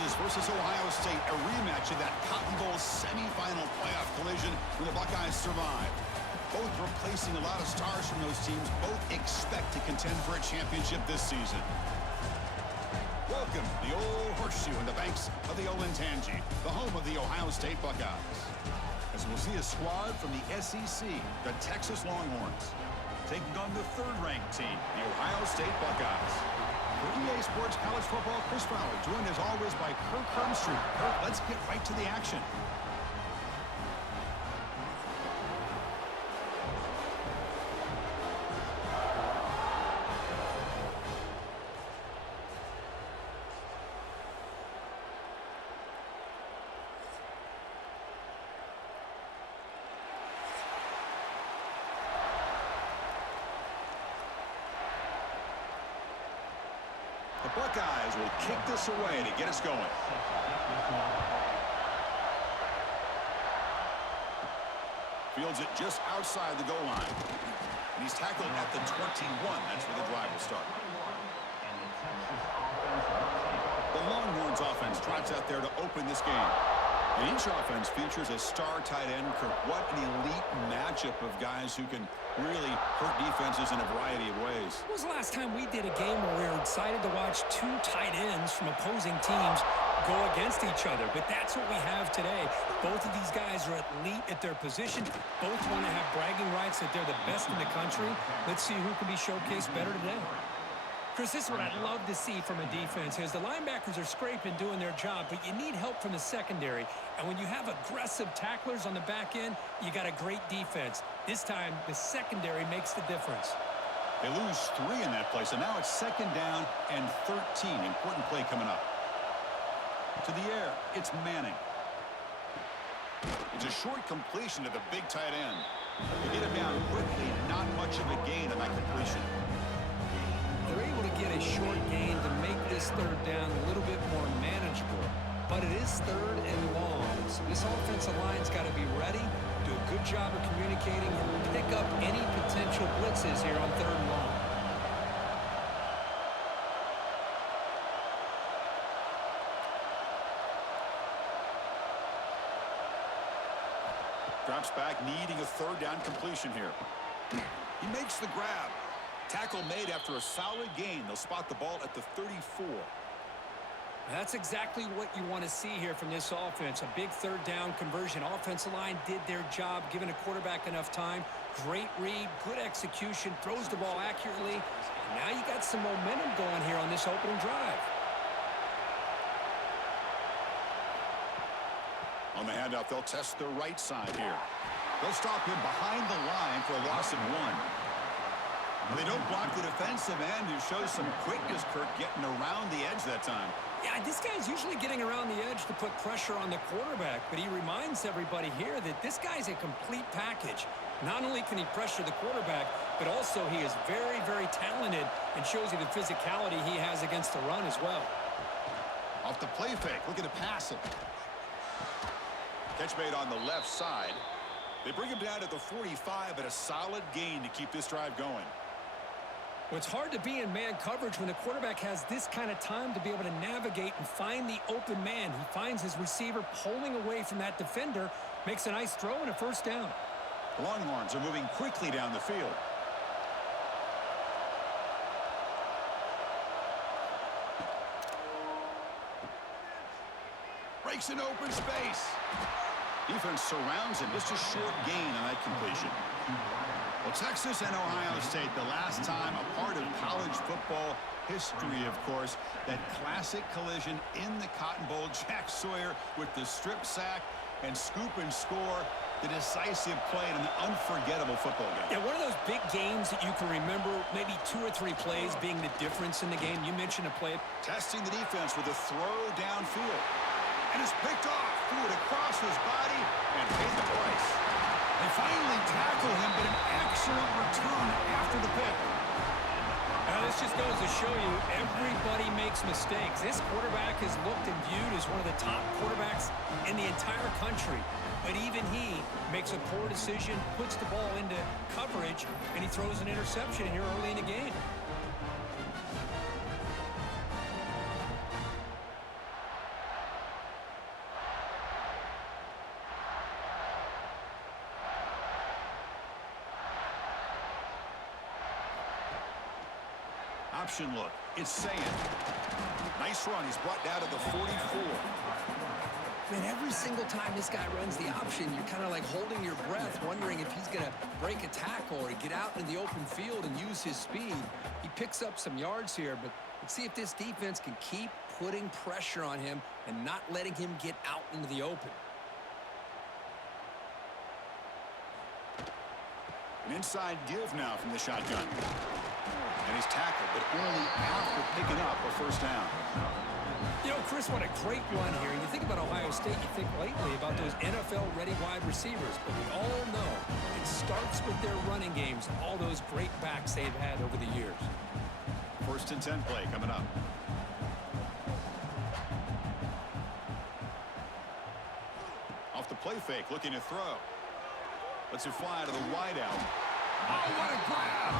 Texas versus Ohio State, a rematch of that Cotton Bowl semifinal playoff collision when the Buckeyes survived. Both replacing a lot of stars from those teams. Both expect to contend for a championship this season. Welcome, the old horseshoe in the banks of the Olentangy, the home of the Ohio State Buckeyes. As we'll see a squad from the SEC, the Texas Longhorns, taking on the third-ranked team, the Ohio State Buckeyes. For EA Sports College Football, Chris Fowler, joined as always by Kirk Hermstreet. Kirk, let's get right to the action. The Buckeyes will kick this away to get us going. Fields it just outside the goal line. And he's tackled at the 21. That's where the drive will start. The Longhorns offense trots out there to open this game. And each offense features a star tight end. Kirk, what an elite matchup of guys who can really hurt defenses in a variety of ways. When was the last time we did a game where we were excited to watch two tight ends from opposing teams go against each other? But that's what we have today. Both of these guys are elite at their position. Both want to have bragging rights that they're the best in the country. Let's see who can be showcased better today. Chris, this is what I'd love to see from a defense is the linebackers are scraping, doing their job, but you need help from the secondary. And when you have aggressive tacklers on the back end, you got a great defense. This time, the secondary makes the difference. They lose 3 in that play, so now it's 2nd down and 13. Important play coming up. To the air, it's Manning. It's a short completion to the big tight end. They get him down quickly, not much of a gain on that completion. They're able to get a short gain to make this 3rd down a little bit more manageable. But it is 3rd and long. So this offensive line's got to be ready, do a good job of communicating, and pick up any potential blitzes here on 3rd and long. Drops back, needing a 3rd down completion here. He makes the grab. Tackle made after a solid gain. They'll spot the ball at the 34. That's exactly what you want to see here from this offense. A big 3rd down conversion. Offensive line did their job, giving a quarterback enough time. Great read, good execution, throws the ball accurately. And now you got some momentum going here on this opening drive. On the handoff, they'll test the right side here. They'll stop him behind the line for a loss of 1. They don't block the defensive end, who shows some quickness, Kirk, getting around the edge that time. Yeah, this guy's usually getting around the edge to put pressure on the quarterback, but he reminds everybody here that this guy's a complete package. Not only can he pressure the quarterback, but also he is very, very talented and shows you the physicality he has against the run as well. Off the play fake, look at the pass. Catch made on the left side. They bring him down to the 45 at a solid gain to keep this drive going. Well, it's hard to be in man coverage when the quarterback has this kind of time to be able to navigate and find the open man. He finds his receiver pulling away from that defender, makes a nice throw and a 1st down. The Longhorns are moving quickly down the field. Breaks an open space. Defense surrounds him. Just a short gain on that completion. Well, Texas and Ohio State, the last time a part of college football history, of course, that classic collision in the Cotton Bowl. Jack Sawyer with the strip sack and scoop and score, the decisive play in an unforgettable football game. Yeah, one of those big games that you can remember, maybe 2 or 3 plays being the difference in the game. You mentioned a play. Testing the defense with a throw downfield. And it's picked off, threw it across his body, and paid the price. They finally tackle him, but an excellent return after the pick. Now, this just goes to show you everybody makes mistakes. This quarterback is looked and viewed as one of the top quarterbacks in the entire country. But even he makes a poor decision, puts the ball into coverage, and he throws an interception here early in the game. Option look. It's saying. Nice run. He's brought down to the 44. Man, every single time this guy runs the option, you're kind of like holding your breath, wondering if he's going to break a tackle or get out in the open field and use his speed. He picks up some yards here, but let's see if this defense can keep putting pressure on him and not letting him get out into the open. An inside give now from the shotgun. And he's tackled, but only after picking up a first down. You know, Chris, what a great run here. You think about Ohio State, you think lately about those NFL-ready wide receivers, but we all know it starts with their running games, all those great backs they've had over the years. 1st and 10 play coming up. Off the play fake, looking to throw. Lets it fly to the wideout. Oh, what a grab!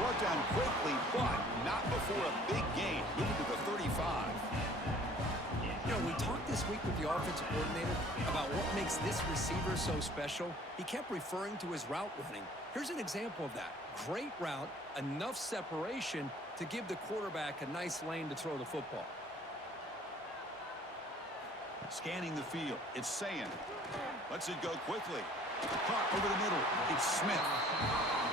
Brought down quickly, but not before a big gain. Moving to the 35. You know, we talked this week with the offensive coordinator about what makes this receiver so special. He kept referring to his route running. Here's an example of that. Great route, enough separation to give the quarterback a nice lane to throw the football. Scanning the field. It's saying. Lets it go quickly. Caught over the middle. It's Smith.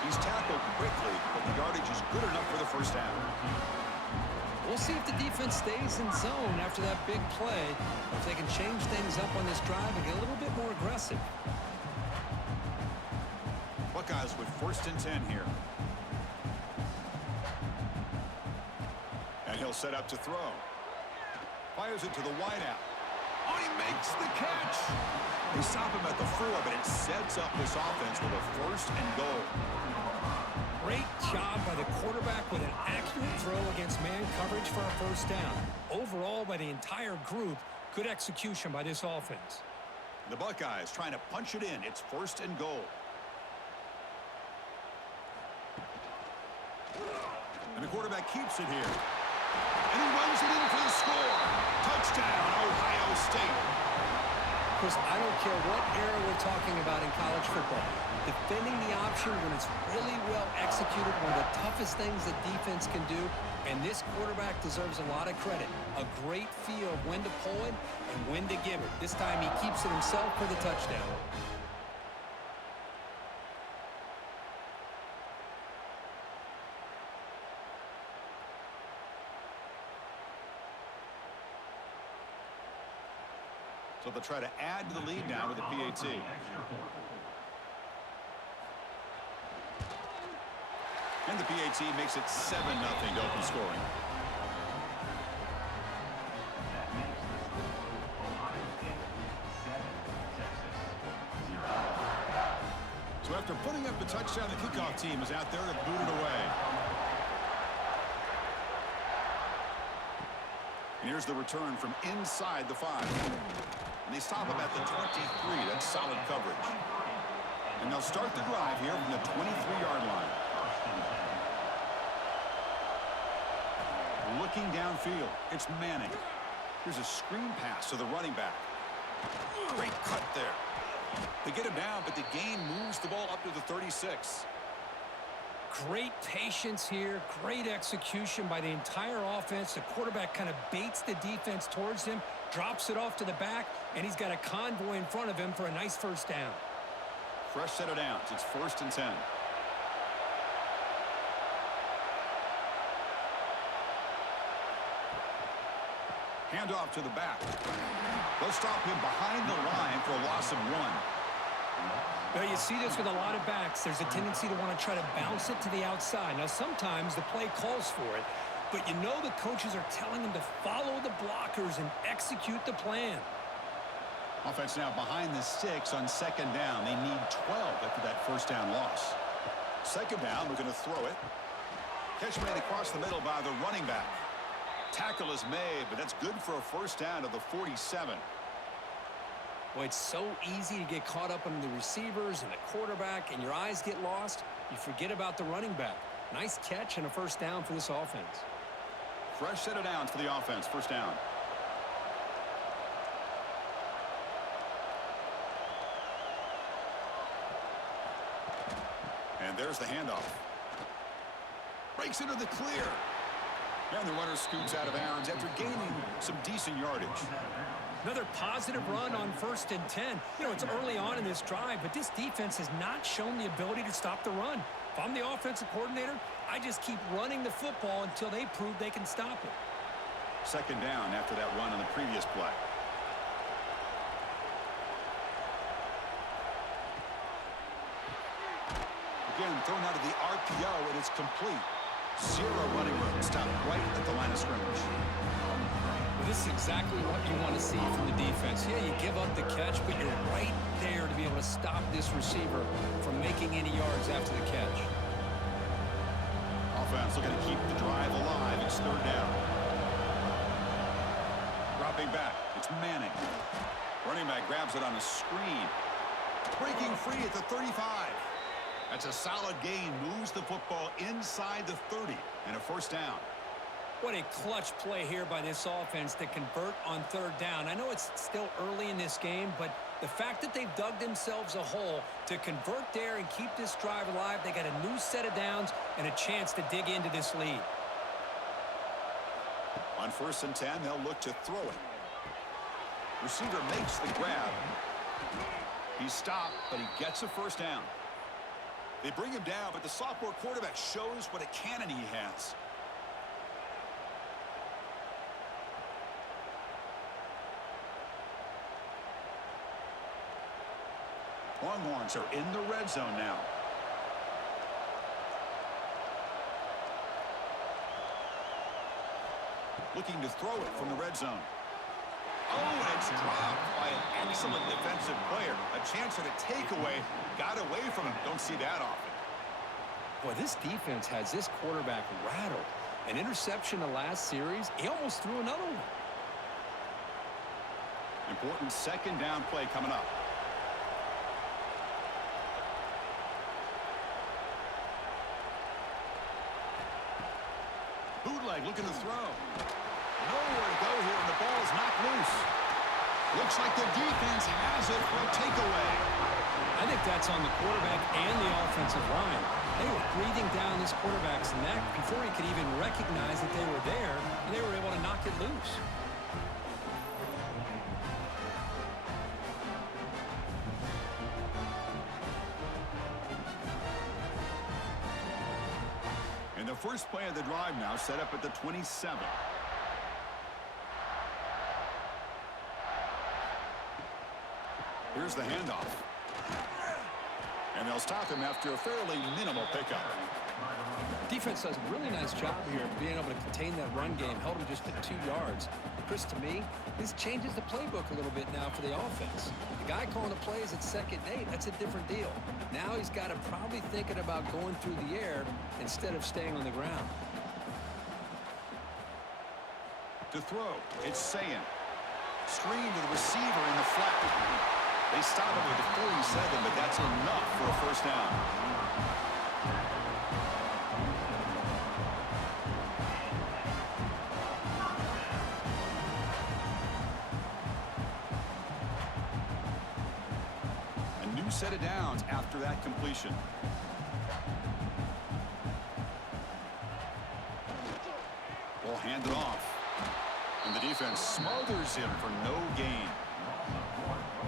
He's tackled quickly, but the yardage is good enough for the first down. We'll see if the defense stays in zone after that big play, or if they can change things up on this drive and get a little bit more aggressive. Buckeyes with 1st and 10 here. And he'll set up to throw. Fires it to the wideout. Oh, he makes the catch. They stop him at the 4, but it sets up this offense with a 1st and goal. Great job by the quarterback with an accurate throw against man coverage for a first down. Overall, by the entire group, good execution by this offense. The Buckeyes trying to punch it in. It's 1st and goal. And the quarterback keeps it here. And he runs it in for the score. Touchdown, Ohio State. Chris, I don't care what era we're talking about in college football. Defending the option when it's really well executed, one of the toughest things that defense can do, and this quarterback deserves a lot of credit. A great feel of when to pull it and when to give it. This time he keeps it himself for the touchdown. So they'll try to add to the lead now with the PAT. And the PAT makes it 7-0 to open scoring. So after putting up the touchdown, the kickoff team is out there to boot it away. And here's the return from inside the 5. And they stop him at the 23. That's solid coverage. And they'll start the drive here from the 23-yard line. Looking downfield, it's Manning. Here's a screen pass to the running back. Great cut there. They get him down, but the gain moves the ball up to the 36. Great patience here, great execution by the entire offense. The quarterback kind of baits the defense towards him, drops it off to the back, and he's got a convoy in front of him for a nice first down. Fresh set of downs. It's 1st and 10. Handoff to the back. They'll stop him behind the line for a loss of 1. Well, you see this with a lot of backs. There's a tendency to want to try to bounce it to the outside. Now, sometimes the play calls for it, but you know the coaches are telling them to follow the blockers and execute the plan. Offense now behind the 6 on 2nd down. They need 12 after that first down loss. 2nd down, we're going to throw it. Catch made across the middle by the running back. Tackle is made, but that's good for a first down to the 47. Well, it's so easy to get caught up in the receivers and the quarterback, and your eyes get lost. You forget about the running back. Nice catch and a first down for this offense. Fresh set of downs for the offense. First down. And there's the handoff. Breaks into the clear. And the runner scoots out of bounds after gaining some decent yardage. Another positive run on 1st and 10. You know, it's early on in this drive, but this defense has not shown the ability to stop the run. If I'm the offensive coordinator, I just keep running the football until they prove they can stop it. 2nd down after that run on the previous play. Again, thrown out of the RPO, and it's complete. 0 running room. Stopped right at the line of scrimmage. Well, this is exactly what you want to see from the defense. Yeah, you give up the catch, but you're right there to be able to stop this receiver from making any yards after the catch. Offense looking to keep the drive alive. It's 3rd down. Dropping back. It's Manning. Running back grabs it on a screen. Breaking free at the 35. That's a solid gain. Moves the football inside the 30 and a 1st down. What a clutch play here by this offense to convert on 3rd down. I know it's still early in this game, but the fact that they've dug themselves a hole to convert there and keep this drive alive, they got a new set of downs and a chance to dig into this lead. On 1st and 10, they'll look to throw it. Receiver makes the grab. He's stopped, but he gets a 1st down. They bring him down, but the sophomore quarterback shows what a cannon he has. Longhorns are in the red zone now. Looking to throw it from the red zone. Oh, and it's dropped by an excellent defensive player. A chance at a takeaway. Got away from him. Don't see that often. Boy, this defense has this quarterback rattled. An interception the last series. He almost threw another one. Important 2nd down play coming up. Bootleg looking to throw. Nowhere to go here, and the ball is knocked loose. Looks like the defense has it for a takeaway. I think that's on the quarterback and the offensive line. They were breathing down this quarterback's neck before he could even recognize that they were there, and they were able to knock it loose. And the first play of the drive now set up at the 27. Here's the handoff. And they'll stop him after a fairly minimal pickup. Defense does a really nice job here of being able to contain that run game. Held him just at 2 yards. Chris, to me, this changes the playbook a little bit now for the offense. The guy calling the plays at 2nd and 8, that's a different deal. Now he's got to probably thinking about going through the air instead of staying on the ground. To throw, it's Sayin. Screen to the receiver in the flat. They stop it with the 47, but that's enough for a 1st down. A new set of downs after that completion. Ball handed off. And the defense smothers him for no gain.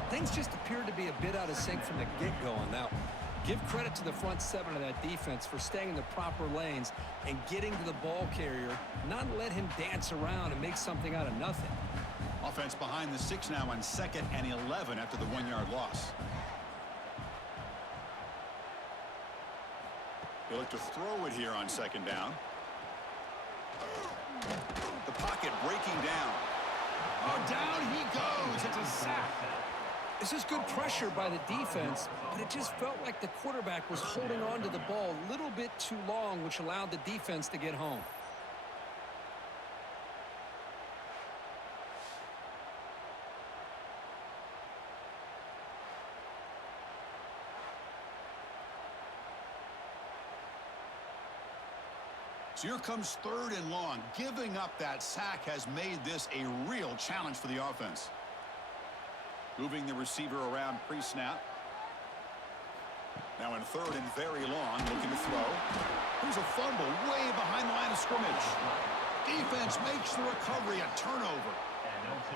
Things just appeared to be a bit out of sync from the get-go on that one. Give credit to the front 7 of that defense for staying in the proper lanes and getting to the ball carrier, not let him dance around and make something out of nothing. Offense behind the 6 now on 2nd and 11 after the 1-yard loss. They look to throw it here on 2nd down. The pocket breaking down. Oh, down he goes. It's a sack. This is good pressure by the defense, but it just felt like the quarterback was holding on to the ball a little bit too long, which allowed the defense to get home. So here comes 3rd and long. Giving up that sack has made this a real challenge for the offense. Moving the receiver around pre-snap. Now in 3rd and very long, looking to throw. Here's a fumble way behind the line of scrimmage. Defense makes the recovery a turnover.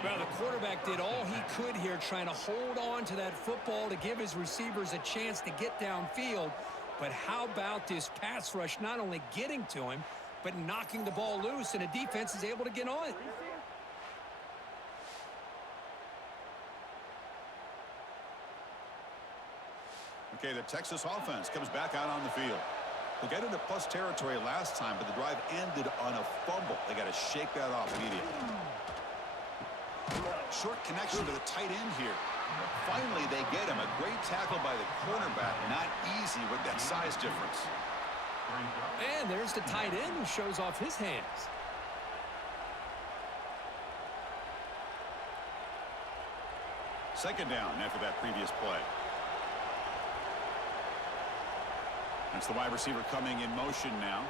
Well, the quarterback did all he could here trying to hold on to that football to give his receivers a chance to get downfield. But how about this pass rush not only getting to him, but knocking the ball loose, and the defense is able to get on it. Okay, the Texas offense comes back out on the field. They got into plus territory last time, but the drive ended on a fumble. They got to shake that off immediately. Short connection to the tight end here. Finally, they get him. A great tackle by the cornerback. Not easy with that size difference. And there's the tight end who shows off his hands. Second down after that previous play. That's the wide receiver coming in motion now.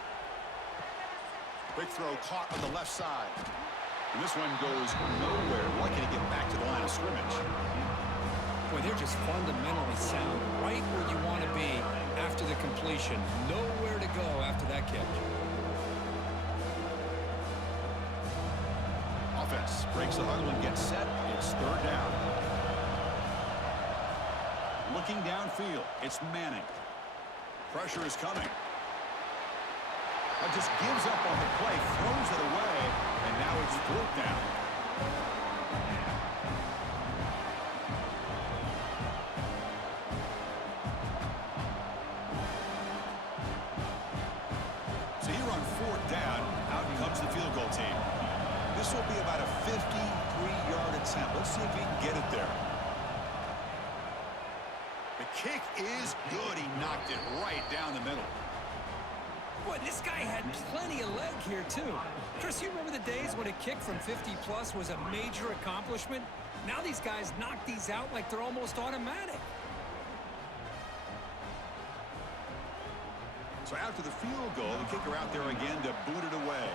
Quick throw caught on the left side. And this one goes nowhere. Lucky to get back to the line of scrimmage. Boy, they're just fundamentally sound. Right where you want to be after the completion. Nowhere to go after that catch. Offense breaks the huddle and gets set. It's third down. Looking downfield. It's Manning. Pressure is coming. Just gives up on the play, throws it away, and now it's fourth down. So here on fourth down, out comes the field goal team. This will be about a 53-yard attempt. Let's see if he can get it there. The kick is good. He knocked it right down the middle. Boy, this guy had plenty of leg here, too. Chris, you remember the days when a kick from 50-plus was a major accomplishment? Now these guys knock these out like they're almost automatic. So after the field goal, the kicker out there again to boot it away.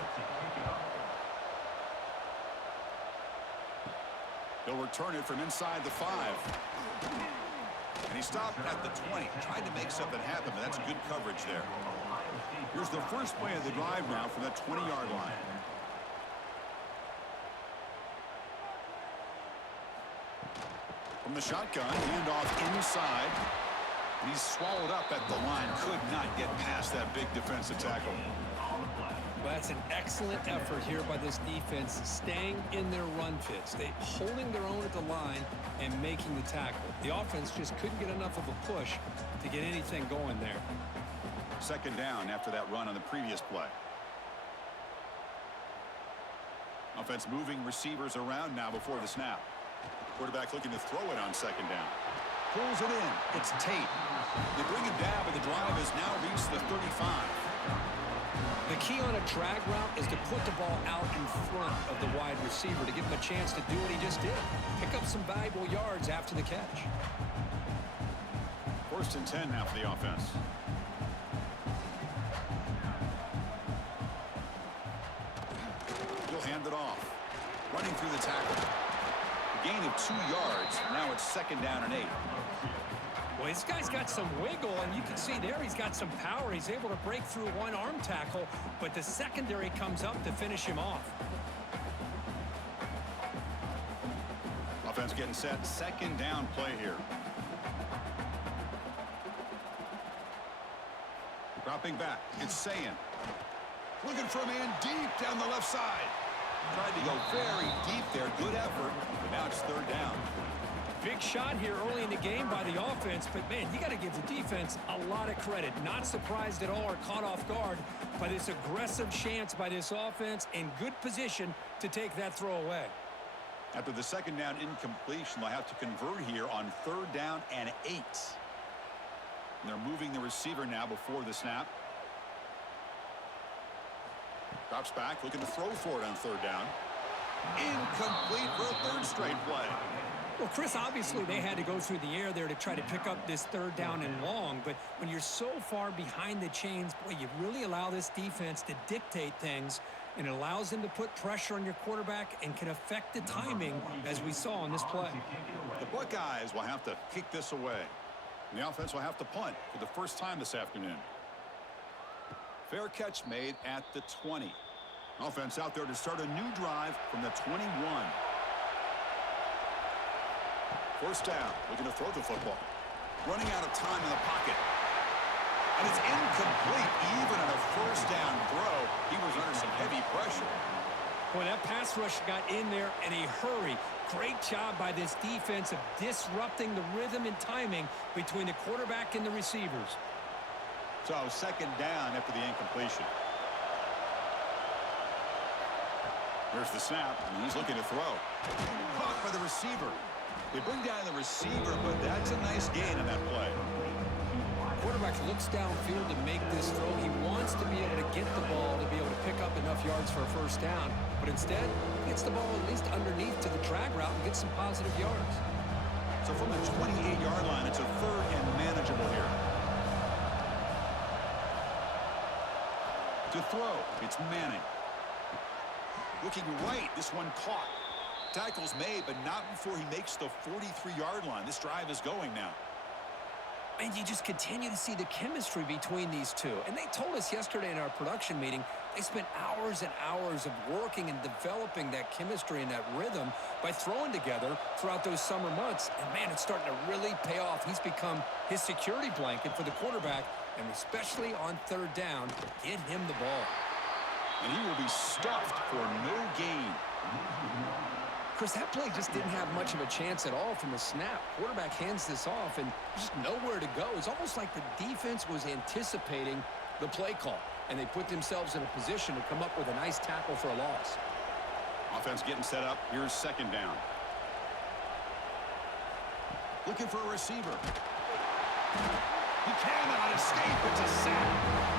They'll return it from inside the 5. And he stopped at the 20. Tried to make something happen, but that's good coverage there. Here's the first play of the drive now from that 20-yard line. From the shotgun, handoff inside. And he's swallowed up at the line. Could not get past that big defensive tackle. Well, that's an excellent effort here by this defense, staying in their run fits. They holding their own at the line and making the tackle. The offense just couldn't get enough of a push to get anything going there. Second down after that run on the previous play. Offense moving receivers around now before the snap. Quarterback looking to throw it on second down. Pulls it in. It's Tate. They bring him down, but the drive has now reached the 35. The key on a drag route is to put the ball out in front of the wide receiver to give him a chance to do what he just did. Pick up some valuable yards after the catch. First and 10 now for the offense. He'll hand it off. Running through the tackle. A gain of 2 yards. Now it's second down and 8. Well, this guy's got some wiggle, and you can see there he's got some power. He's able to break through one arm tackle, but the secondary comes up to finish him off. Offense getting set. Second down play here. Dropping back. It's Sayin. Looking for a man deep down the left side. Tried to go very deep there. Good effort, but now it's third down. Big shot here early in the game by the offense, but, man, you got to give the defense a lot of credit. Not surprised at all or caught off guard by this aggressive chance by this offense in good position to take that throw away. After the second down incompletion, they'll have to convert here on third down and 8. And they're moving the receiver now before the snap. Drops back, looking to throw for it on third down. Incomplete for a third straight play. Well, Chris, obviously they had to go through the air there to try to pick up this third down and long, but when you're so far behind the chains, boy, you really allow this defense to dictate things, and it allows them to put pressure on your quarterback and can affect the timing, as we saw on this play. The Buckeyes will have to kick this away. And the offense will have to punt for the first time this afternoon. Fair catch made at the 20. Offense out there to start a new drive from the 21. First down, looking to throw the football. Running out of time in the pocket. And it's incomplete. Even on a first down throw, he was under some heavy pressure. Boy, that pass rush got in there in a hurry. Great job by this defense of disrupting the rhythm and timing between the quarterback and the receivers. So second down after the incompletion. Here's the snap, and he's looking to throw. Caught by the receiver. They bring down the receiver, but that's a nice gain on that play. Quarterback looks downfield to make this throw. He wants to be able to get the ball to be able to pick up enough yards for a first down, but instead, he gets the ball at least underneath to the drag route and gets some positive yards. So from the 28-yard line, it's a third and manageable here. To throw, it's Manning. Looking right, this one caught. Tackle's made, but not before he makes the 43-yard line. This drive is going now. And you just continue to see the chemistry between these two. And they told us yesterday in our production meeting, they spent hours and hours of working and developing that chemistry and that rhythm by throwing together throughout those summer months. And, man, it's starting to really pay off. He's become his security blanket for the quarterback, and especially on third down, get him the ball. And he will be stuffed for no gain. Chris, that play just didn't have much of a chance at all from the snap. Quarterback hands this off, and just nowhere to go. It's almost like the defense was anticipating the play call, and they put themselves in a position to come up with a nice tackle for a loss. Offense getting set up. Here's second down. Looking for a receiver. He cannot escape. It's a sack.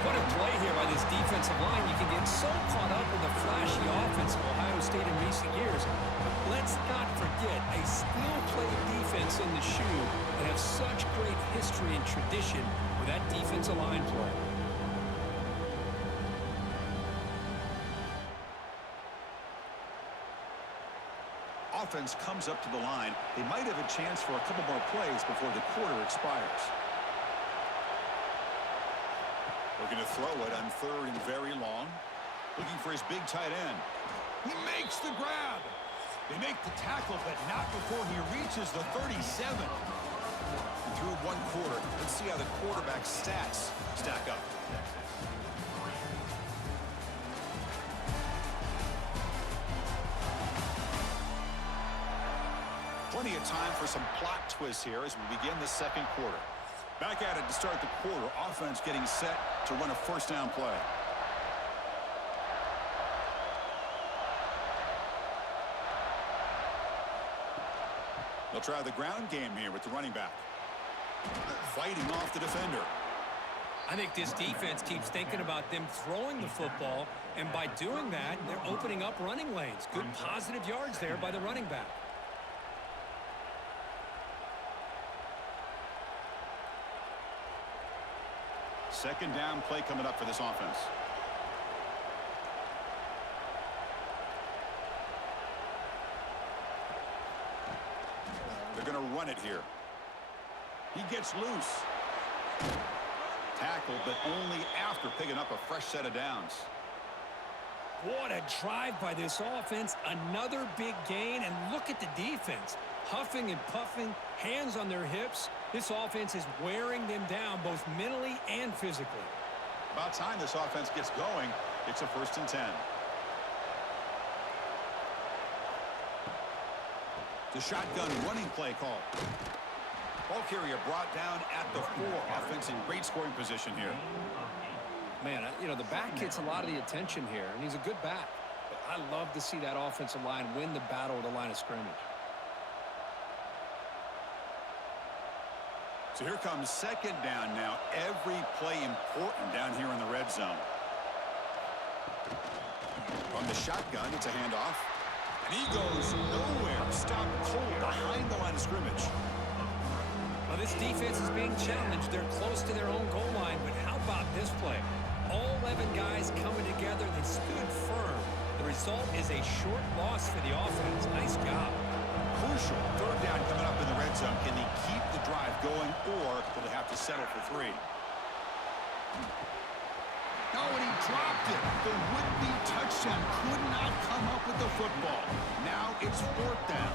What a play here by this defensive line. You can get so caught up in the flashy offense of Ohio State in recent years. But let's not forget a steel-plate defense in the shoe that have such great history and tradition with that defensive line play. Offense comes up to the line. They might have a chance for a couple more plays before the quarter expires. Looking to throw it on third and very long. Looking for his big tight end. He makes the grab. They make the tackle, but not before he reaches the 37. And through one quarter, let's see how the quarterback's stats stack up. Plenty of time for some plot twists here as we begin the second quarter. Back at it to start the quarter. Offense getting set to run a first down play. They'll try the ground game here with the running back. Fighting off the defender. I think this defense keeps thinking about them throwing the football, and by doing that, they're opening up running lanes. Good positive yards there by the running back. Second down play coming up for this offense. They're going to run it here. He gets loose. Tackled, but only after picking up a fresh set of downs. What a drive by this offense. Another big gain, and look at the defense. Huffing and puffing, hands on their hips. This offense is wearing them down both mentally and physically. About time this offense gets going. It's a 1st and 10. The shotgun running play call. Ball carrier brought down at the 4. Offense in great scoring position here. Man, you know, the back gets a lot of the attention here, and he's a good back. But I love to see that offensive line win the battle at the line of scrimmage. So here comes second down now. Every play important down here in the red zone. From the shotgun, it's a handoff. And he goes nowhere. Stopped cold behind the line of scrimmage. Well, this defense is being challenged. They're close to their own goal line, but how about this play? All 11 guys coming together. They stood firm. The result is a short loss for the offense. Nice job. Crucial. Third down coming up in the red zone. Can they keep the drive going, or will they have to settle for 3? No, and he dropped it. The would-be touchdown could not come up with the football. Now it's 4th down.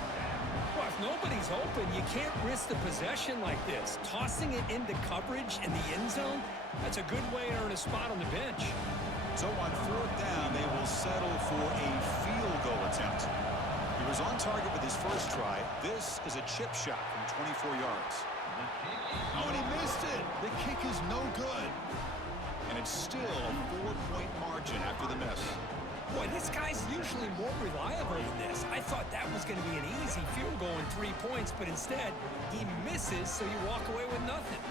Well, if nobody's open, you can't risk the possession like this. Tossing it into coverage in the end zone, that's a good way to earn a spot on the bench. So on 4th down, they will settle for a field goal attempt. He was on target with his first try. This is a chip shot from 24 yards. Oh, and he missed it. The kick is no good. And it's still a 4-point margin after the miss. Boy, this guy's usually more reliable than this. I thought that was going to be an easy field goal in 3 points, but instead, he misses, so you walk away with nothing.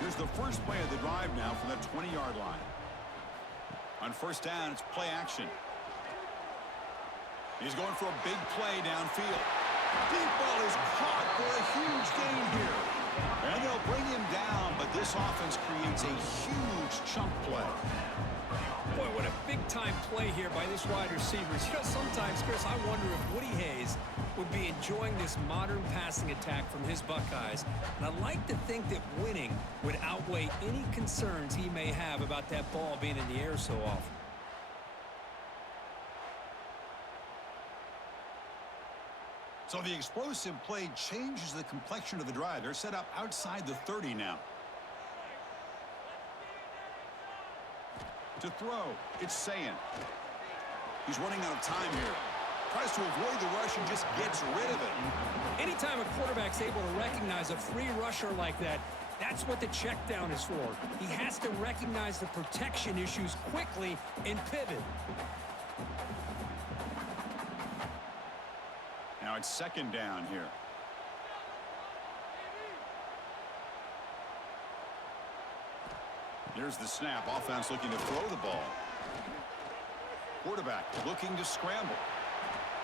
Here's the first play of the drive now from the 20-yard line. On 1st down, it's play action. He's going for a big play downfield. Deep ball is caught for a huge gain here. And they'll bring him down, but this offense creates a huge chunk play. Boy, what a big-time play here by this wide receiver. You know, sometimes, Chris, I wonder if Woody Hayes would be enjoying this modern passing attack from his Buckeyes. And I'd like to think that winning would outweigh any concerns he may have about that ball being in the air so often. So the explosive play changes the complexion of the drive. They're set up outside the 30 now. To throw, it's Sayin. He's running out of time here. Tries to avoid the rush and just gets rid of it. Anytime a quarterback's able to recognize a free rusher like that, that's what the check down is for. He has to recognize the protection issues quickly and pivot. Now it's 2nd down here. Here's the snap. Offense looking to throw the ball. Quarterback looking to scramble.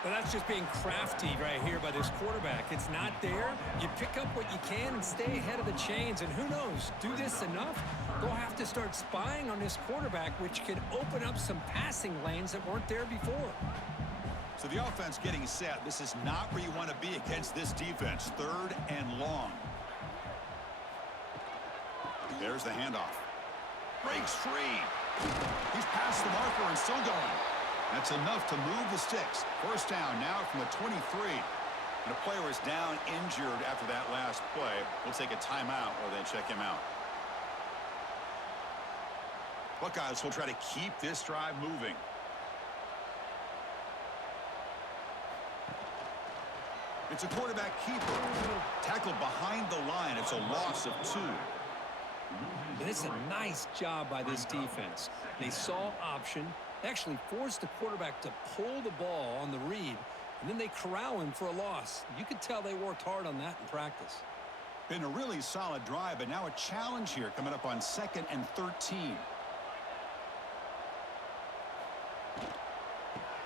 Well, that's just being crafty right here by this quarterback. It's not there. You pick up what you can and stay ahead of the chains. And who knows, do this enough, they'll have to start spying on this quarterback, which could open up some passing lanes that weren't there before. So the offense getting set. This is not where you want to be against this defense. 3rd and long. There's the handoff. Breaks free. He's past the marker and still going. That's enough to move the sticks. 1st down now from the 23. And a player is down injured after that last play. We'll take a timeout or they check him out. Buckeyes will try to keep this drive moving. It's a quarterback keeper. Tackled behind the line. It's a loss of 2. And it's a nice job by this defense. They saw option, actually forced the quarterback to pull the ball on the read, and then they corral him for a loss. You could tell they worked hard on that in practice. Been a really solid drive, but now a challenge here coming up on 2nd and 13.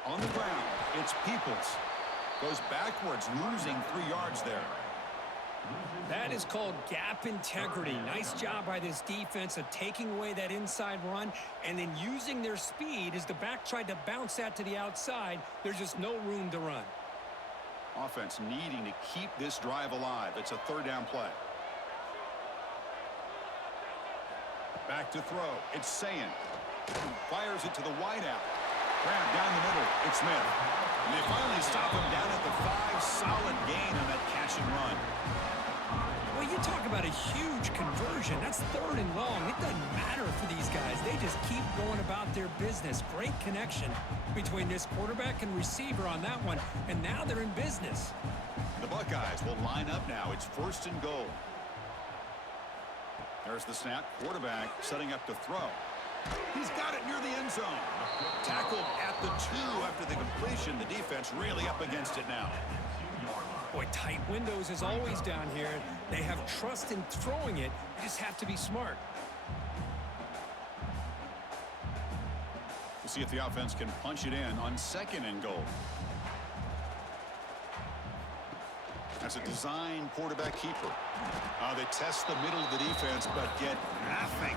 On the ground, it's Peoples. Goes backwards, losing 3 yards there. That is called gap integrity. Nice job by this defense of taking away that inside run and then using their speed as the back tried to bounce that to the outside. There's just no room to run. Offense needing to keep this drive alive. It's a 3rd down play. Back to throw. It's Sayin. Fires it to the wideout. Grab down the middle. It's Smith. And they finally stop him down at the 5. Solid gain on that catch and run. Well, you talk about a huge conversion. That's 3rd and long. It doesn't matter for these guys. They just keep going about their business. Great connection between this quarterback and receiver on that one. And now they're in business. The Buckeyes will line up now. It's 1st and goal. There's the snap. Quarterback setting up to throw. He's got it near the end zone. Tackled at the 2 after the completion. The defense really up against it now. Boy, tight windows as always down here. They have trust in throwing it. You just have to be smart. We'll see if the offense can punch it in on 2nd and goal. That's a design quarterback keeper. They test the middle of the defense, but get nothing.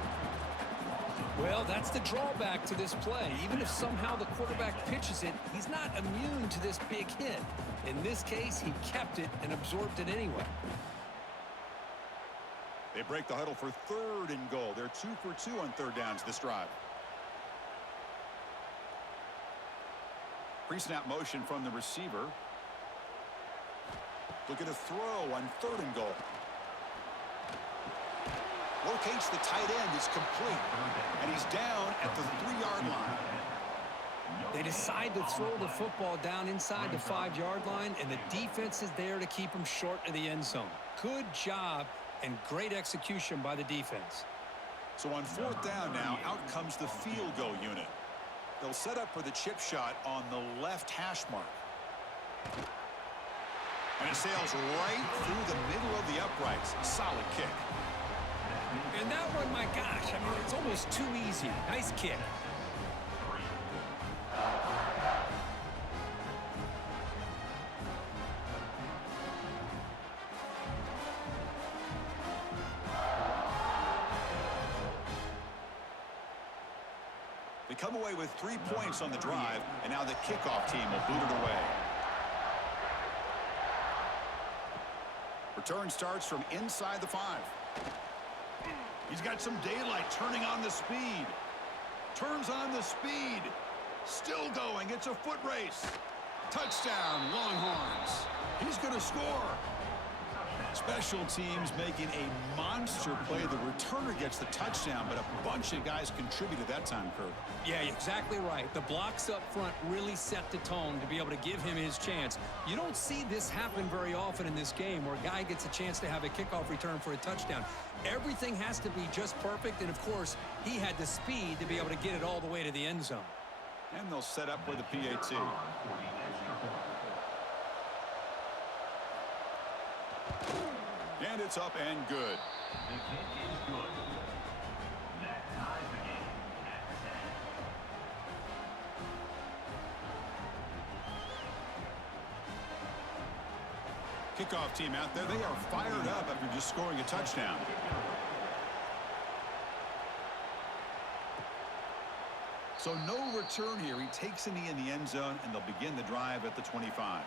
Well, that's the drawback to this play. Even if somehow the quarterback pitches it, he's not immune to this big hit. In this case, he kept it and absorbed it anyway. They break the huddle for 3rd and goal. They're 2 for 2 on 3rd downs this drive. Pre-snap motion from the receiver. Look at a throw on 3rd and goal. Locates the tight end. It's complete. And he's down at the 3-yard line. They decide to throw the football down inside the 5-yard line, and the defense is there to keep them short of the end zone. Good job and great execution by the defense. So on 4th down now, out comes the field goal unit. They'll set up for the chip shot on the left hash mark. And it sails right through the middle of the uprights. Solid kick. And that one, my gosh, I mean, it's almost too easy. Nice kick. They come away with 3 points on the drive, and now the kickoff team will boot it away. Return starts from inside the 5. He's got some daylight, turning on the speed. Turns on the speed. Still going. It's a foot race. Touchdown, Longhorns. He's going to score. Special teams making a monster play. The returner gets the touchdown, but a bunch of guys contributed that time, Kurt. Yeah, exactly right. The blocks up front really set the tone to be able to give him his chance. You don't see this happen very often in this game where a guy gets a chance to have a kickoff return for a touchdown. Everything has to be just perfect, and of course, he had the speed to be able to get it all the way to the end zone. And they'll set up for the PAT. And it's up and good. The kick is good. That ties the game at 10. Kickoff team out there. They are fired up after just scoring a touchdown. So no return here. He takes a knee in the end zone, and they'll begin the drive at the 25.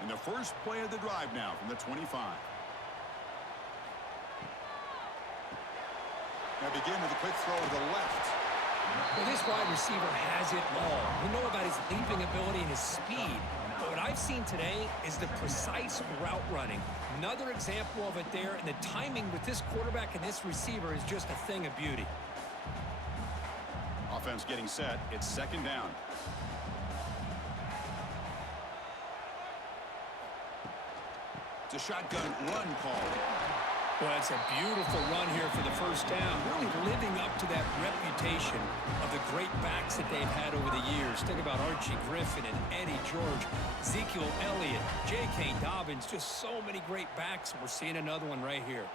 And the first play of the drive now from the 25. Now begin with a quick throw to the left. Well, this wide receiver has it all. We know about his leaping ability and his speed. But what I've seen today is the precise route running. Another example of it there, and the timing with this quarterback and this receiver is just a thing of beauty. Offense getting set. It's 2nd down. It's a shotgun run call. Well, it's a beautiful run here for the first down, really living up to that reputation of the great backs that they've had over the years. Think about Archie Griffin and Eddie George, Ezekiel Elliott, J.K. Dobbins, just so many great backs. We're seeing another one right here.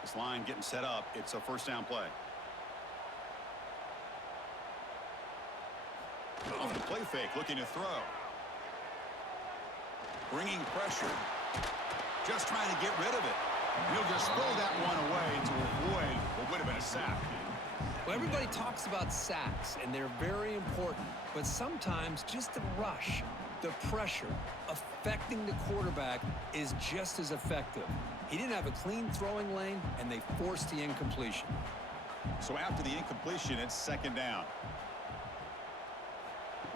This line getting set up. It's a first down play. Off the play fake, looking to throw. Bringing pressure. Just trying to get rid of it. He'll just throw that one away to avoid what would have been a sack. Well, everybody talks about sacks, and they're very important. But sometimes just the rush, the pressure, affecting the quarterback is just as effective. He didn't have a clean throwing lane, and they forced the incompletion. So after the incompletion, it's 2nd down.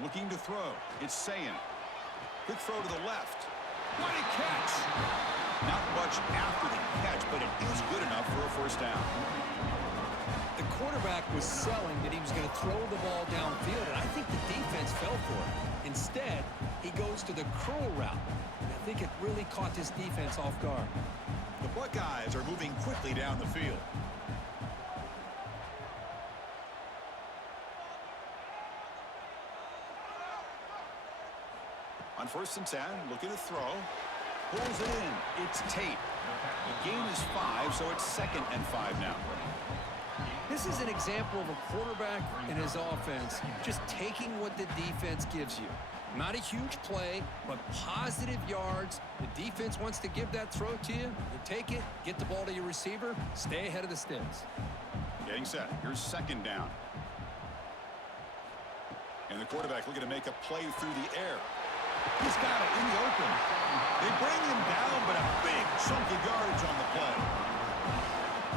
Looking to throw. It's Sayin. Quick throw to the left. What a catch! Not much after the catch, but it is good enough for a first down. The quarterback was selling that he was going to throw the ball downfield, and I think the defense fell for it. Instead, he goes to the curl route, and I think it really caught this defense off guard. The Buckeyes are moving quickly down the field. On 1st and 10, looking to throw. Pulls it in. It's Tate. The gain is 5, so it's 2nd and 5 now. This is an example of a quarterback and his offense just taking what the defense gives you. Not a huge play, but positive yards. The defense wants to give that throw to you. You take it, get the ball to your receiver, stay ahead of the sticks. Getting set. Here's 2nd down. And the quarterback looking to make a play through the air. He's got it in the open. They bring him down, but a big chunk of yardage on the play.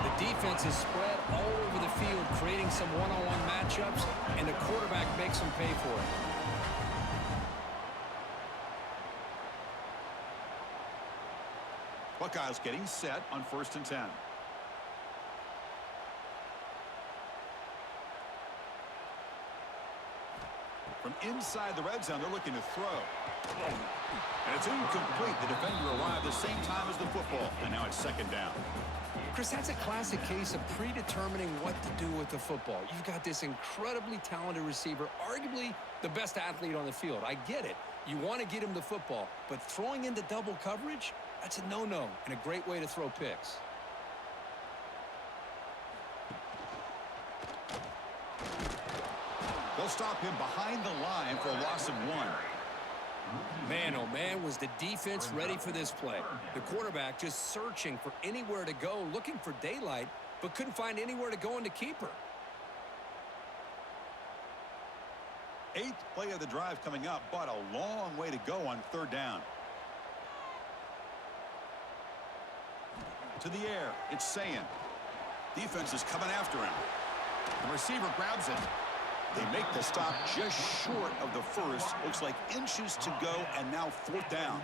The defense is spread all over the field, creating some one-on-one matchups, and the quarterback makes them pay for it. Buckeyes getting set on 1st and 10. From inside the red zone, they're looking to throw. And it's incomplete. The defender arrived the same time as the football. And now it's 2nd down. Chris, that's a classic case of predetermining what to do with the football. You've got this incredibly talented receiver, arguably the best athlete on the field. I get it. You want to get him the football, but throwing into double coverage, that's a no-no and a great way to throw picks. They'll stop him behind the line for a loss of 1. Man, oh man, was the defense ready for this play. The quarterback just searching for anywhere to go, looking for daylight, but couldn't find anywhere to go in the keeper. 8th play of the drive coming up, but a long way to go on 3rd down. To the air, it's Sayin. Defense is coming after him. The receiver grabs it. They make the stop just short of the first. Looks like inches to go, and now 4th down.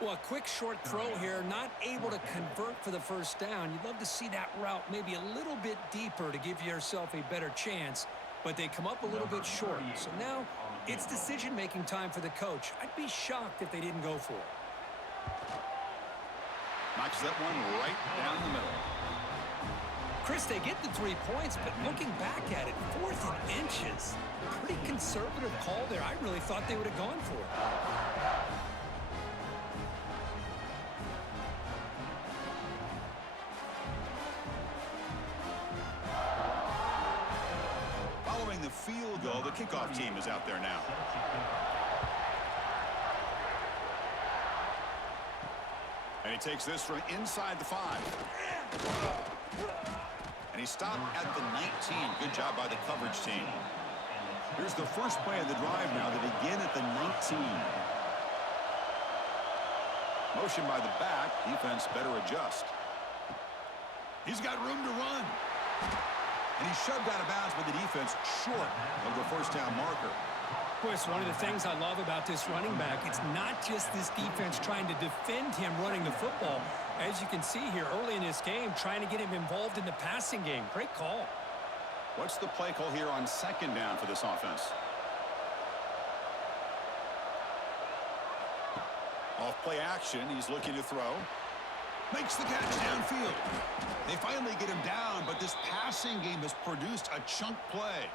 Well, a quick short throw here, not able to convert for the 1st down. You'd love to see that route maybe a little bit deeper to give yourself a better chance, but they come up a little bit short. So now it's decision-making time for the coach. I'd be shocked if they didn't go for it. Knocks that one right down the middle. Chris, they get the 3 points, but looking back at it, 4th and inches. Pretty conservative call there. I really thought they would have gone for it. Following the field goal, the kickoff team is out there now. And he takes this from inside the 5. And he stopped at the 19. Good job by the coverage team. Here's the first play of the drive now. They begin at the 19. Motion by the back. Defense better adjust. He's got room to run. And he's shoved out of bounds with the defense short of the 1st down marker. Chris, one of the things I love about this running back, it's not just this defense trying to defend him running the football. As you can see here early in this game, trying to get him involved in the passing game. Great call. What's the play call here on 2nd down for this offense? Off play action. He's looking to throw. Makes the catch downfield. They finally get him down, but this passing game has produced a chunk play.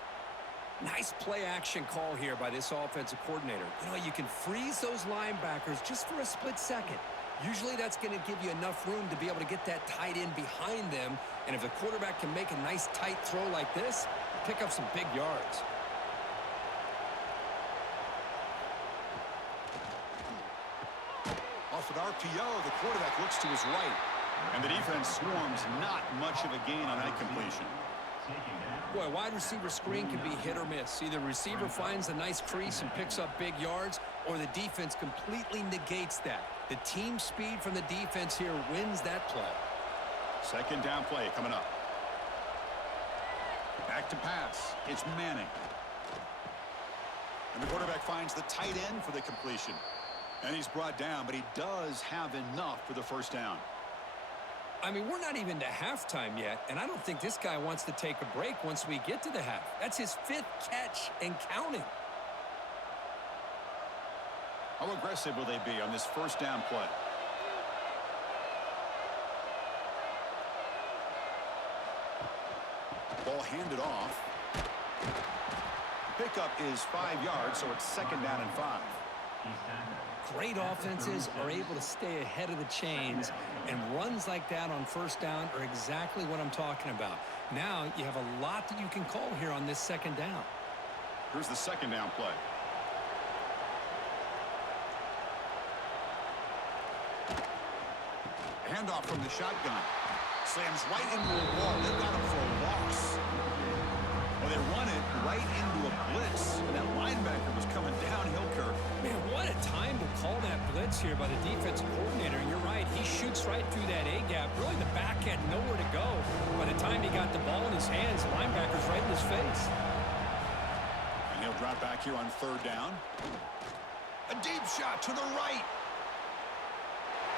Nice play action call here by this offensive coordinator. You know, you can freeze those linebackers just for a split second. Usually that's going to give you enough room to be able to get that tight end behind them. And if the quarterback can make a nice tight throw like this, pick up some big yards. Off an RPO, the quarterback looks to his right. And the defense swarms not much of a gain on that completion. Boy, wide receiver screen can be hit or miss. Either receiver finds a nice crease and picks up big yards, or the defense completely negates that. The team speed from the defense here wins that play. 2nd down play coming up. Back to pass. It's Manning. And the quarterback finds the tight end for the completion. And he's brought down, but he does have enough for the 1st down. I mean, we're not even to halftime yet, and I don't think this guy wants to take a break once we get to the half. That's his 5th catch and counting. How aggressive will they be on this 1st down play? Ball handed off. Pickup is 5 yards, so it's 2nd down and 5. Great offenses are able to stay ahead of the chains, and runs like that on 1st down are exactly what I'm talking about. Now you have a lot that you can call here on this 2nd down. Here's the 2nd down play. Handoff from the shotgun. Slams right into a wall. They got him for a loss. Well, they run it right into a blitz. And that linebacker was coming downhill curve. Man, what a time to call that blitz here by the defensive coordinator. And you're right, he shoots right through that A-gap. Really, the back had nowhere to go. By the time he got the ball in his hands, the linebacker's right in his face. And he'll drop back here on 3rd down. A deep shot to the right.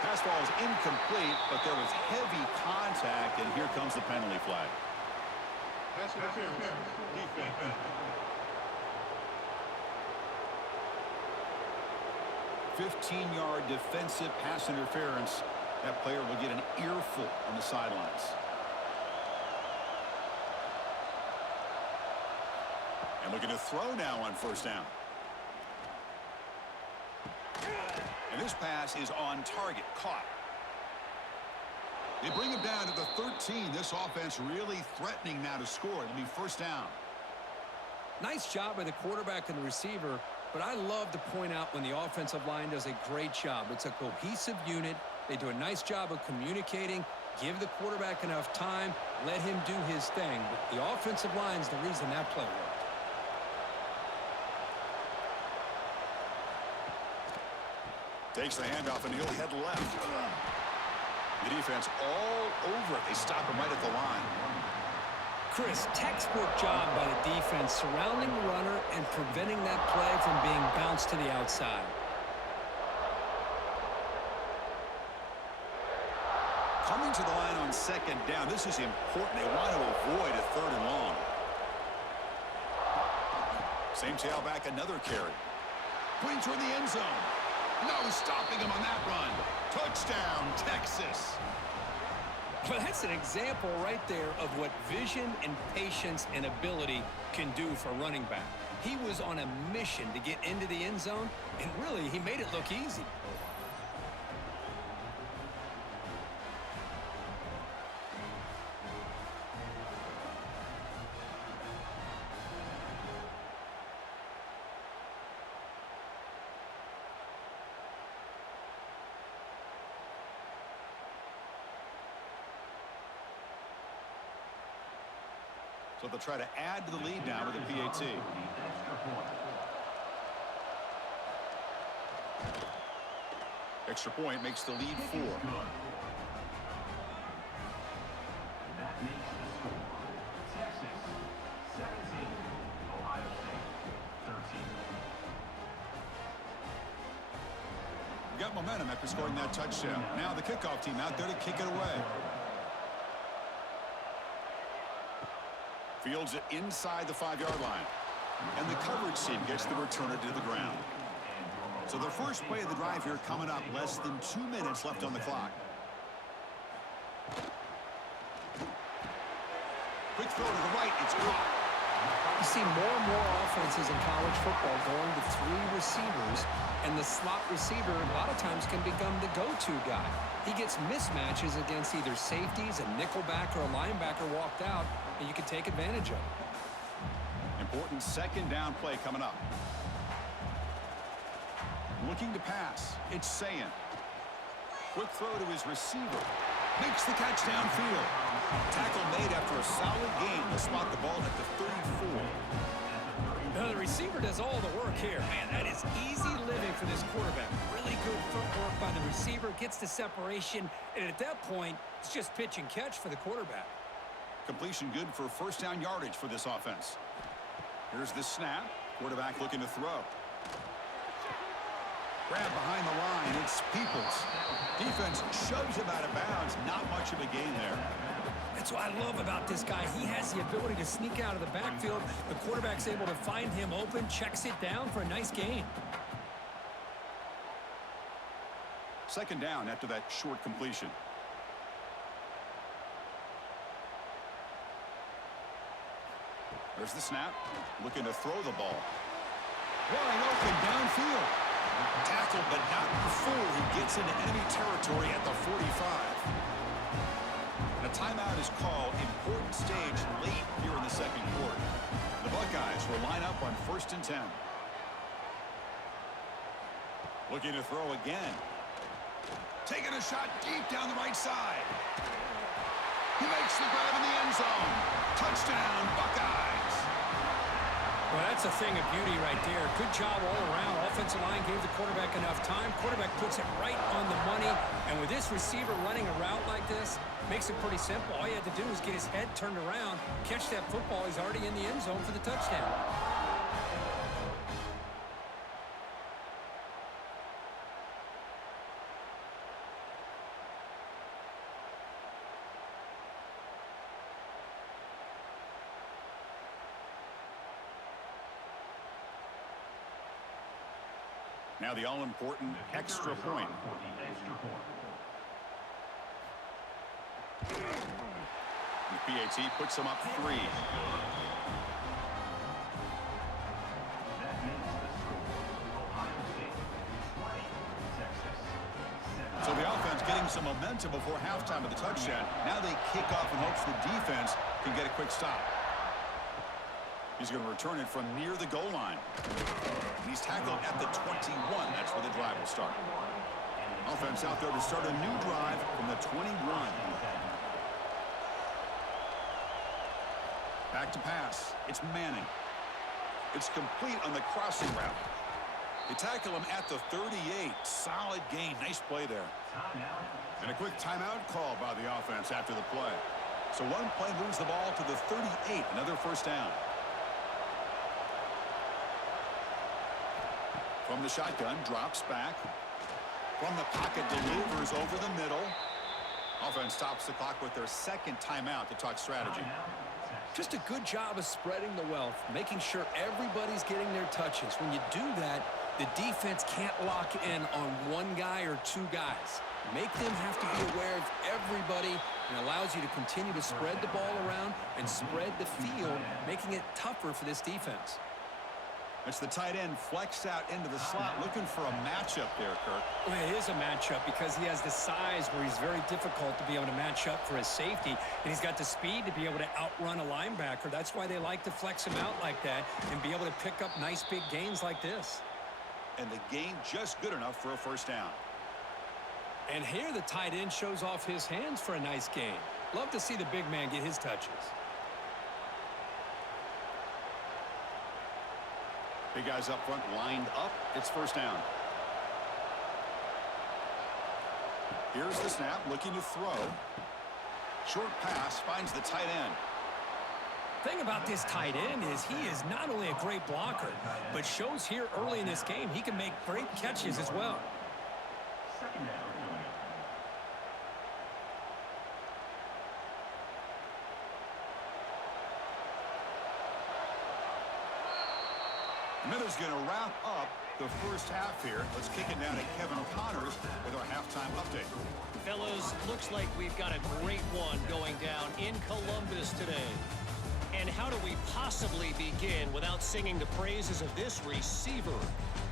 Pass ball is incomplete, but there was heavy contact, and here comes the penalty flag. Pass interference. Defense. 15-yard defensive pass interference. That player will get an earful on the sidelines. And looking to throw now on first down. And this pass is on target. Caught. They bring him down to the 13. This offense really threatening now to score. It'll be first down. Nice job by the quarterback and the receiver, but I love to point out when the offensive line does a great job. It's a cohesive unit. They do a nice job of communicating, give the quarterback enough time, let him do his thing. But the offensive line is the reason that play worked. Takes the handoff, and he'll head left. The defense all over it. They stop him right at the line. Chris, textbook job by the defense surrounding the runner and preventing that play from being bounced to the outside. Coming to the line on second down. This is important. They want to avoid a third and long. Same tailback, another carry. Putting toward the end zone. No stopping him on that run. Touchdown, Texas. Well, that's an example right there of what vision and patience and ability can do for a running back. He was on a mission to get into the end zone, and really, he made it look easy. So they'll try to add to the lead now with a PAT. Extra point makes the lead 4. That makes the score. Texas 17, Ohio State 13. We got momentum after scoring that touchdown. Now the kickoff team out there to kick it away. Fields it inside the 5-yard line. And the coverage team gets the returner to the ground. So their first play of the drive here coming up. Less than 2 minutes left on the clock. Quick throw to the right. It's caught. You see more and more offenses in college football going to 3 receivers, and the slot receiver a lot of times can become the go-to guy. He gets mismatches against either safeties, a nickelback, or a linebacker walked out, and you can take advantage of it. Important second down play coming up. Looking to pass. It's Sayin. Quick throw to his receiver. Makes the catch downfield. Tackle made after a solid gain to spot the ball at the 34. Now, the receiver does all the work here. Man, that is easy living for this quarterback. Really good footwork by the receiver. Gets the separation. And at that point, it's just pitch and catch for the quarterback. Completion good for first down yardage for this offense. Here's the snap. Quarterback looking to throw. Grab behind the line. It's Peoples. Defense shoves him out of bounds. Not much of a gain there. That's what I love about this guy. He has the ability to sneak out of the backfield. The quarterback's able to find him open, checks it down for a nice gain. Second down after that short completion. There's the snap. Looking to throw the ball. Wide open downfield. Tackled, but not before he gets into enemy territory at the 45. And a timeout is called. Important stage late here in the second quarter. The Buckeyes will line up on 1st and 10. Looking to throw again. Taking a shot deep down the right side. He makes the grab in the end zone. Touchdown, Buckeyes. Well, that's a thing of beauty right there. Good job all around. Offensive line gave the quarterback enough time. Quarterback puts it right on the money. And with this receiver running a route like this, makes it pretty simple. All you had to do is get his head turned around, catch that football. He's already in the end zone for the touchdown. Now the all-important extra point. For the extra point. The PAT puts them up 3. That makes the score Ohio State 20, Texas 7. So the offense getting some momentum before halftime of the touchdown. Now they kick off in hopes the defense can get a quick stop. He's going to return it from near the goal line. And he's tackled at the 21. That's where the drive will start. Offense out there to start a new drive from the 21. Back to pass. It's Manning. It's complete on the crossing route. They tackle him at the 38. Solid gain. Nice play there. And a quick timeout call by the offense after the play. So one play moves the ball to the 38. Another first down. From the shotgun, drops back. From the pocket, delivers over the middle. Offense stops the clock with their second timeout to talk strategy. Just a good job of spreading the wealth, making sure everybody's getting their touches. When you do that, the defense can't lock in on one guy or two guys. Make them have to be aware of everybody, and allows you to continue to spread the ball around and spread the field, making it tougher for this defense. It's the tight end flexed out into the slot, looking for a matchup there, Kirk. Well, it is a matchup because he has the size where he's very difficult to be able to match up for his safety, and he's got the speed to be able to outrun a linebacker. That's why they like to flex him out like that and be able to pick up nice big gains like this. And the gain just good enough for a first down. And here the tight end shows off his hands for a nice gain. Love to see the big man get his touches. Big guys up front lined up. It's first down. Here's the snap, looking to throw. Short pass finds the tight end. Thing about this tight end is he is not only a great blocker, but shows here early in this game he can make great catches as well. Second down. Miller's going to wrap up the first half here. Let's kick it down to Kevin Connors with our halftime update. Fellas, looks like we've got a great one going down in Columbus today. And how do we possibly begin without singing the praises of this receiver?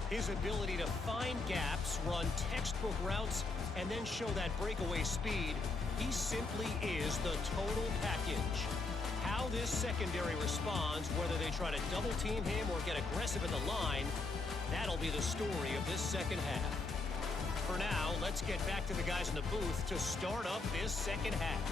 His ability to find gaps, run textbook routes, and then show that breakaway speed. He simply is the total package. How this secondary responds, whether they try to double team him or get aggressive at the line, that'll be the story of this second half. For now, let's get back to the guys in the booth to start up this second half.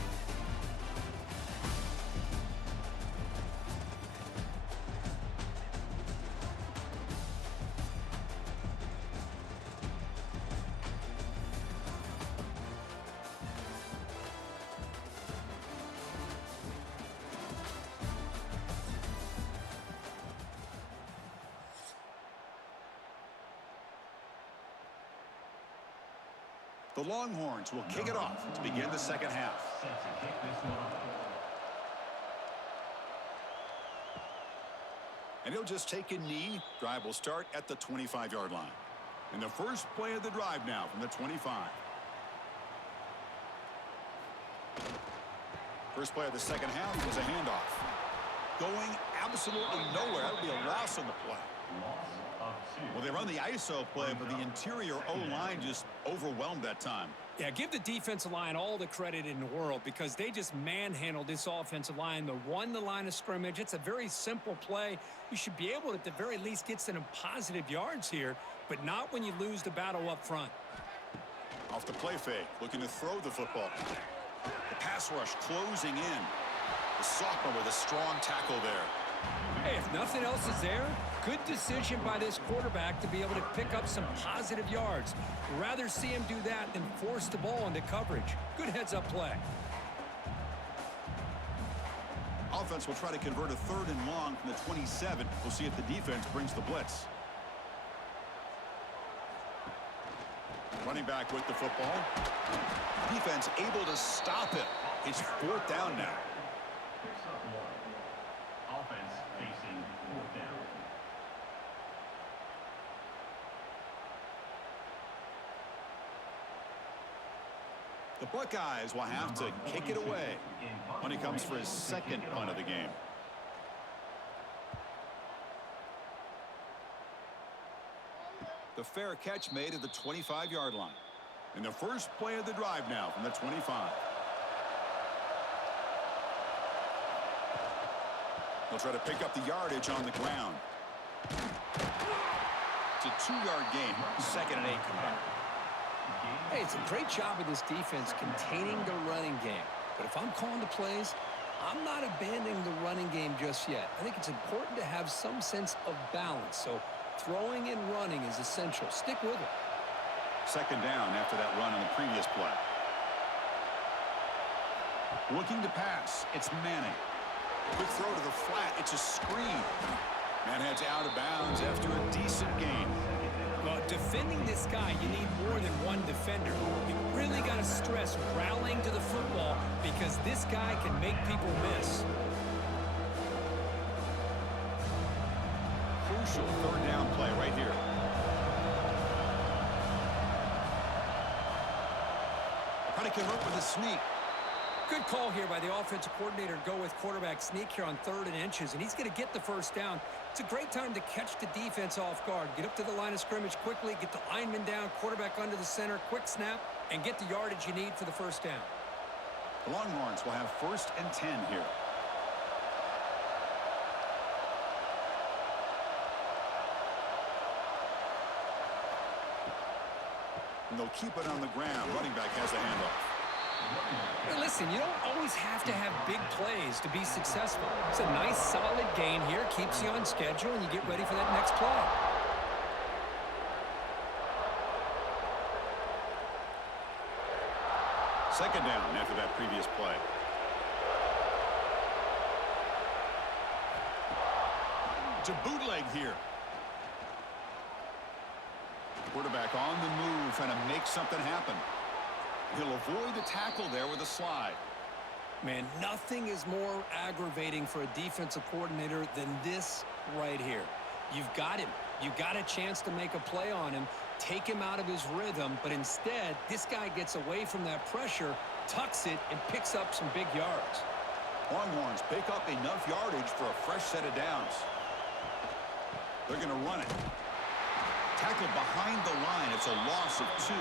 The Longhorns will kick it off to begin the second half. Set to kick this one off. And he'll just take a knee. Drive will start at the 25-yard line. And the first play of the drive now from the 25. First play of the second half was a handoff. Going absolutely nowhere. That would be a loss on the play. Loss of 2. Well, they run the ISO play, but the interior O-line just overwhelmed that time. Yeah, give the defensive line all the credit in the world because they just manhandled this offensive line. They won the line of scrimmage. It's a very simple play. You should be able to, at the very least, get some positive yards here, but not when you lose the battle up front. Off the play fake, looking to throw the football. The pass rush closing in. The sophomore with a strong tackle there. Hey, if nothing else is there, good decision by this quarterback to be able to pick up some positive yards. Rather see him do that than force the ball into coverage. Good heads-up play. Offense will try to convert a 3rd and long from the 27. We'll see if the defense brings the blitz. Running back with the football. Defense able to stop it. It's 4th down now. Picks up 1. Offense facing 4th down. The Buckeyes will have to kick it away when he comes for his second punt of the game. The fair catch made at the 25-yard line. And the first play of the drive now from the 25. They'll try to pick up the yardage on the ground. It's a 2-yard gain. 2nd and 8 coming up. Hey, it's a great job of this defense containing the running game. But if I'm calling the plays, I'm not abandoning the running game just yet. I think it's important to have some sense of balance. So throwing and running is essential. Stick with it. 2nd down after that run on the previous play. Looking to pass. It's Manning. Quick throw to the flat. It's a screen. Man heads out of bounds after a decent gain. Well, defending this guy, you need more than one defender. You really got to stress rallying to the football because this guy can make people miss. Crucial 3rd down play right here. Trying to convert with a sneak. Good call here by the offensive coordinator to go with quarterback sneak here on 3rd and inches, and he's going to get the first down. It's a great time to catch the defense off guard. Get up to the line of scrimmage quickly, get the lineman down, quarterback under the center, quick snap, and get the yardage you need for the first down. The Longhorns will have 1st and 10 here. And they'll keep it on the ground. Running back has the handoff. Hey, listen, you don't always have to have big plays to be successful. It's a nice, solid gain here. Keeps you on schedule, and you get ready for that next play. Second down after that previous play. It's a bootleg here. Quarterback on the move, trying to make something happen. He'll avoid the tackle there with a slide. Man, nothing is more aggravating for a defensive coordinator than this right here. You've got him. You got a chance to make a play on him, take him out of his rhythm, but instead, this guy gets away from that pressure, tucks it, and picks up some big yards. Longhorns pick up enough yardage for a fresh set of downs. They're going to run it. Tackled behind the line. It's a loss of 2.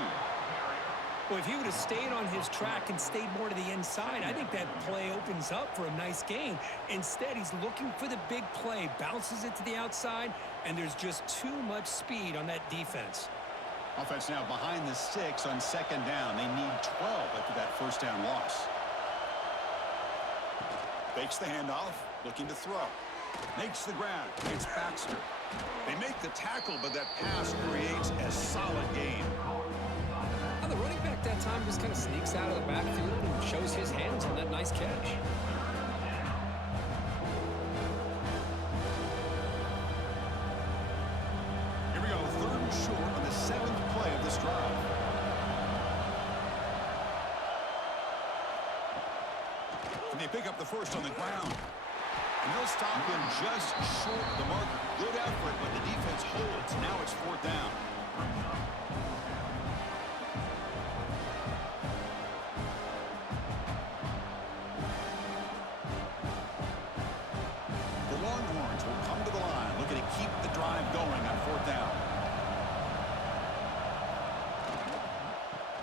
Well, if he would have stayed on his track and stayed more to the inside, I think that play opens up for a nice gain. Instead, he's looking for the big play, bounces it to the outside, and there's just too much speed on that defense. Offense now behind the 6 on 2nd down. They need 12 after that first down loss. Fakes the handoff, looking to throw. Makes the grab. It's Baxter. They make the tackle, but that pass creates a solid gain. The running back that time just kind of sneaks out of the backfield and shows his hands on that nice catch. Here we go, 3rd and short on the 7th play of this drive. And they pick up the first on the ground. And they'll stop him just short of the marker. Good effort, but the defense holds. Now it's 4th down. The Longhorns will come to the line, looking to keep the drive going on 4th down.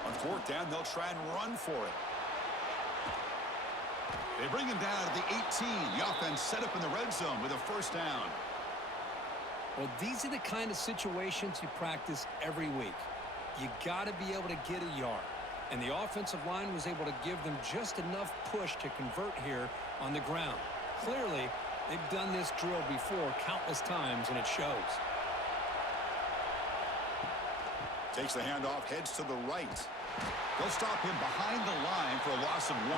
On 4th down, they'll try and run for it. They bring him down to the 18. The offense set up in the red zone with a first down. Well, these are the kind of situations you practice every week. You got to be able to get a yard. And the offensive line was able to give them just enough push to convert here on the ground. Clearly, they've done this drill before countless times, and it shows. Takes the handoff, heads to the right. They'll stop him behind the line for a loss of 1.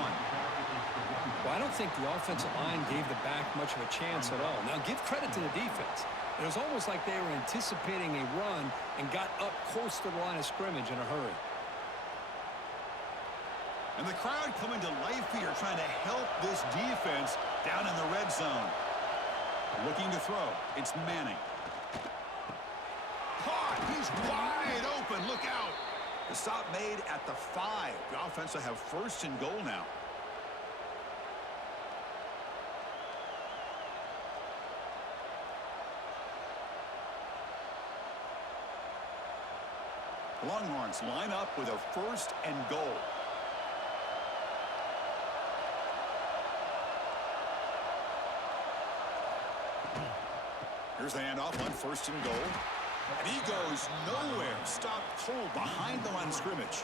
Well, I don't think the offensive line gave the back much of a chance at all. Now, give credit to the defense. It was almost like they were anticipating a run and got up close to the line of scrimmage in a hurry. And the crowd coming to life here, trying to help this defense down in the red zone. Looking to throw. It's Manning. Caught. He's wide open. Look out. The stop made at the 5. The offense will have first and goal now. The Longhorns line up with a first and goal. Here's the handoff on first and goal. And he goes nowhere. Stopped cold behind the line of scrimmage.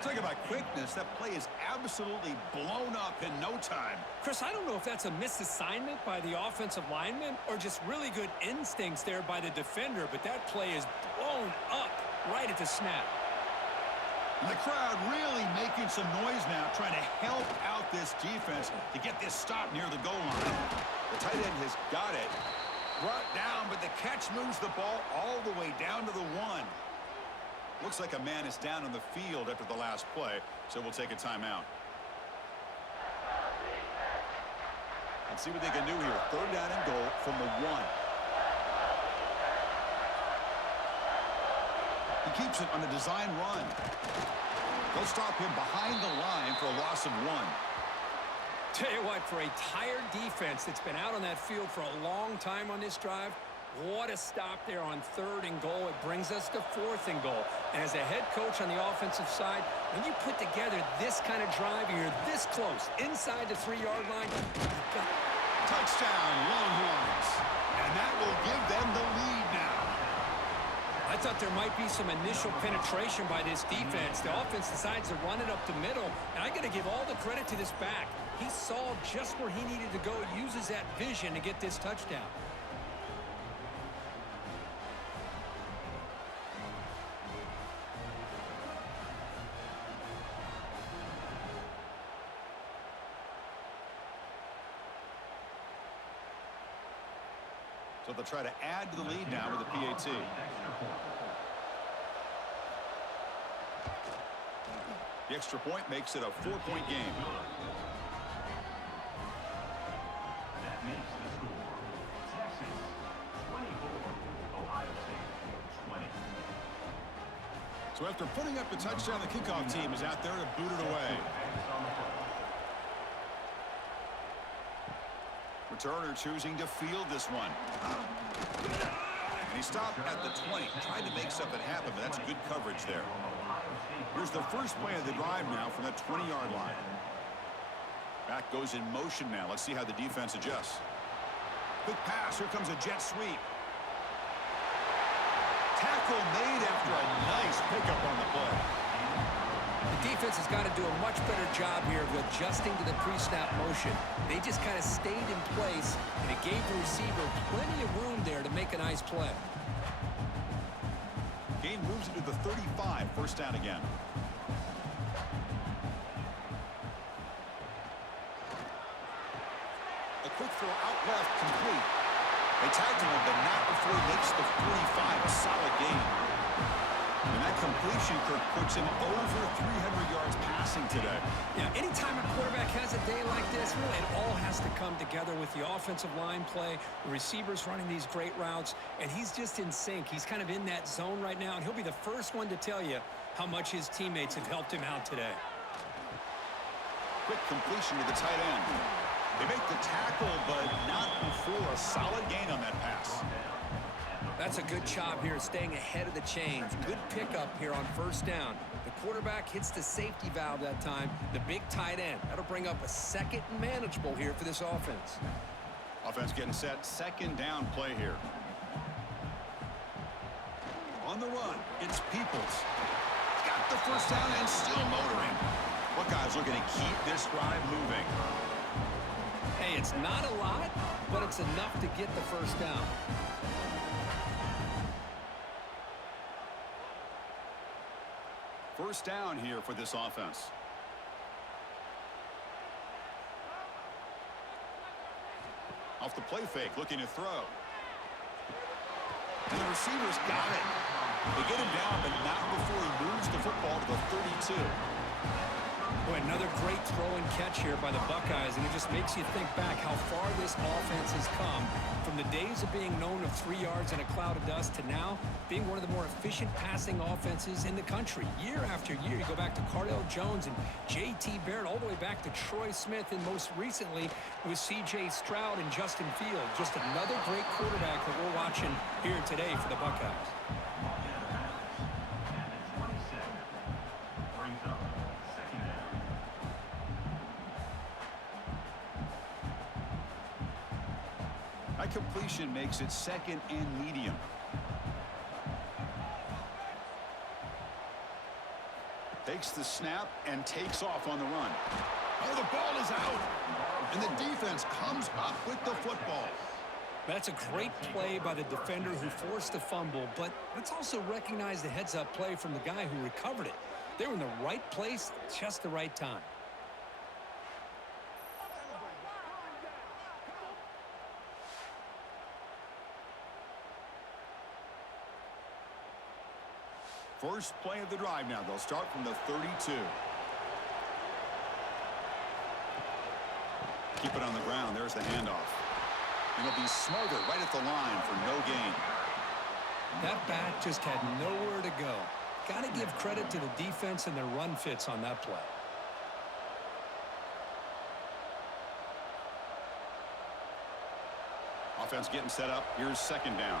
Talk about quickness. That play is absolutely blown up in no time. Chris, I don't know if that's a misassignment by the offensive lineman or just really good instincts there by the defender, but that play is blown up right at the snap. And the crowd really making some noise now, trying to help out this defense to get this stop near the goal line. The tight end has got it. Brought down, but the catch moves the ball all the way down to the 1. Looks like a man is down on the field after the last play, so we'll take a timeout. Let's see what they can do here. Third down and goal from the 1. He keeps it on a design run. They'll stop him behind the line for a loss of 1. Tell you what, for a tired defense that's been out on that field for a long time on this drive, what a stop there on third and goal. It brings us to fourth and goal. And as a head coach on the offensive side, when you put together this kind of drive, you're this close, inside the 3-yard line. Touchdown, Longhorns. And that will give them the lead now. I thought there might be some initial penetration by this defense. The offense decides to run it up the middle, and I got to give all the credit to this back. He saw just where he needed to go, uses that vision to get this touchdown. So they'll try to add to the lead now with the PAT. The extra point makes it a 4-point game. That makes the score Texas 24, Ohio State 20. So after putting up the touchdown, the kickoff team is out there to boot it away. Returner choosing to field this one. And he stopped at the 20. Tried to make something happen, but that's good coverage there. Here's the first play of the drive now from that 20-yard line. Back goes in motion now. Let's see how the defense adjusts. Quick pass. Here comes a jet sweep. Tackle made after a nice pickup on the play. The defense has got to do a much better job here of adjusting to the pre-snap motion. They just kind of stayed in place, and it gave the receiver plenty of room there to make a nice play. Gain moves into the 35, first down again. A quick throw out left, complete. They tagged him, but not before he makes the 45, a solid gain. And that completion, Kirk, puts him over 300 yards passing today. Yeah, anytime a quarterback has a day like this, really it all has to come together with the offensive line play, the receivers running these great routes, and he's just in sync. He's kind of in that zone right now, and he'll be the first one to tell you how much his teammates have helped him out today. Quick completion to the tight end. They make the tackle, but not before a solid gain on that pass. That's a good job here, staying ahead of the chains. Good pickup here on first down. The quarterback hits the safety valve that time. The big tight end. That'll bring up a second and manageable here for this offense. Offense getting set. Second down play here. On the run, it's Peoples. Got the first down and still motoring. Buckeyes looking to keep this drive moving. Hey, it's not a lot, but it's enough to get the first down. First down here for this offense. Off the play fake, looking to throw. And the receiver's got it. They get him down, but not before he moves the football to the 32. Boy, another great throw and catch here by the Buckeyes, and it just makes you think back how far this offense has come from the days of being known of 3 yards in a cloud of dust to now being one of the more efficient passing offenses in the country. Year after year, you go back to Cardell Jones and J.T. Barrett, all the way back to Troy Smith, and most recently with C.J. Stroud and Justin Fields. Just another great quarterback that we're watching here today for the Buckeyes. That completion makes it 2nd and medium. Takes the snap and takes off on the run. Oh, the ball is out. And the defense comes up with the football. That's a great play by the defender who forced the fumble, but let's also recognize the heads-up play from the guy who recovered it. They were in the right place at just the right time. First play of the drive now. They'll start from the 32. Keep it on the ground. There's the handoff. And it'll be smothered right at the line for no gain. That back just had nowhere to go. Got to give credit to the defense and their run fits on that play. Offense getting set up. Here's 2nd down.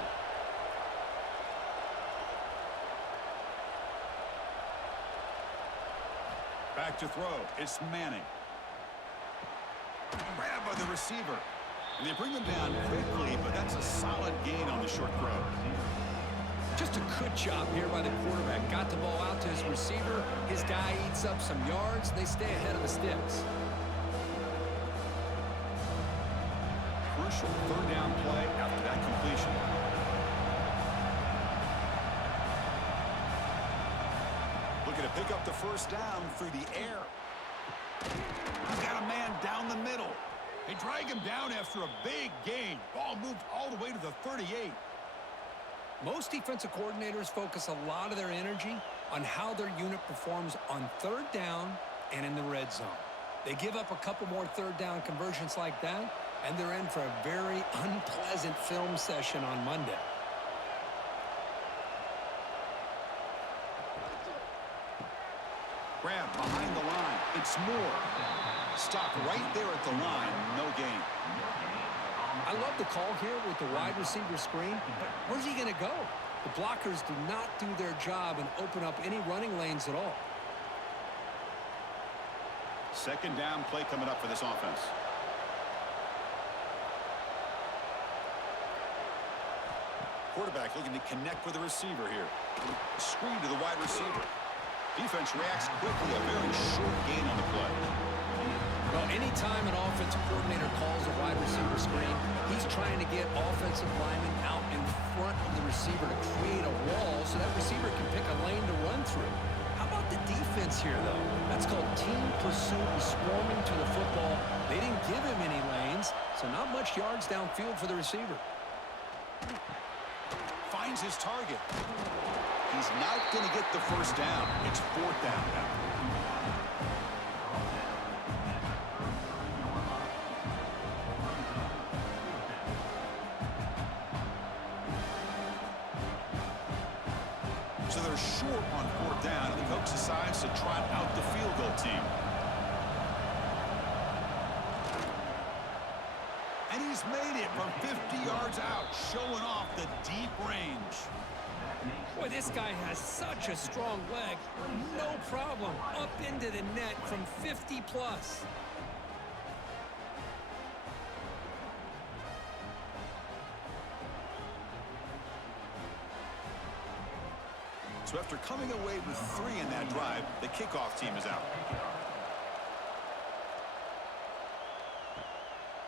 Back to throw. It's Manning. Grabbed by the receiver. And they bring him down quickly, but that's a solid gain on the short throw. Just a good job here by the quarterback. Got the ball out to his receiver. His guy eats up some yards. They stay ahead of the sticks. Crucial 3rd down play after that completion. Looking to pick up the 1st down through the air. He's got a man down the middle. They drag him down after a big gain. Ball moved all the way to the 38. Most defensive coordinators focus a lot of their energy on how their unit performs on 3rd down and in the red zone. They give up a couple more 3rd down conversions like that, and they're in for a very unpleasant film session on Monday. Grab behind the line. It's Moore. Stop right there at the line. No gain. I love the call here with the wide receiver screen, but where's he going to go? The blockers do not do their job and open up any running lanes at all. 2nd down play coming up for this offense. Quarterback looking to connect with the receiver here. Screen to the wide receiver. Defense reacts quickly. A very short gain on the play. Well, anytime an offensive coordinator calls a wide receiver screen, he's trying to get offensive linemen out in front of the receiver to create a wall so that receiver can pick a lane to run through. How about the defense here, though? That's called team pursuit and swarming to the football. They didn't give him any lanes, so not much yards downfield for the receiver. Finds his target. He's not going to get the 1st down. It's 4th down now. So they're short on 4th down, and the coach decides to trot out the field goal team. And he's made it from 50 yards out, showing off the deep range. Boy, this guy has such a strong leg. No problem. Up into the net from 50 plus. So after coming away with 3 in that drive, the kickoff team is out.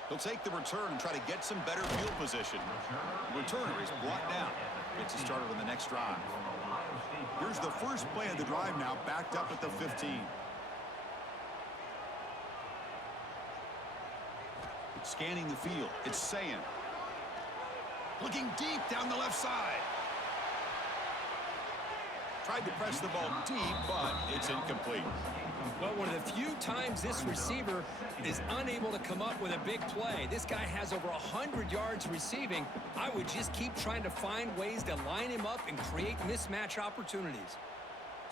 He'll take the return and try to get some better field position. The returner is blocked down. Gets it started on the next drive. Here's the first play of the drive now, backed up at the 15. Scanning the field. It's Sayan. Looking deep down the left side. Tried to press the ball deep, but it's incomplete. Well, one of the few times this receiver is unable to come up with a big play. This guy has over 100 yards receiving. I would just keep trying to find ways to line him up and create mismatch opportunities.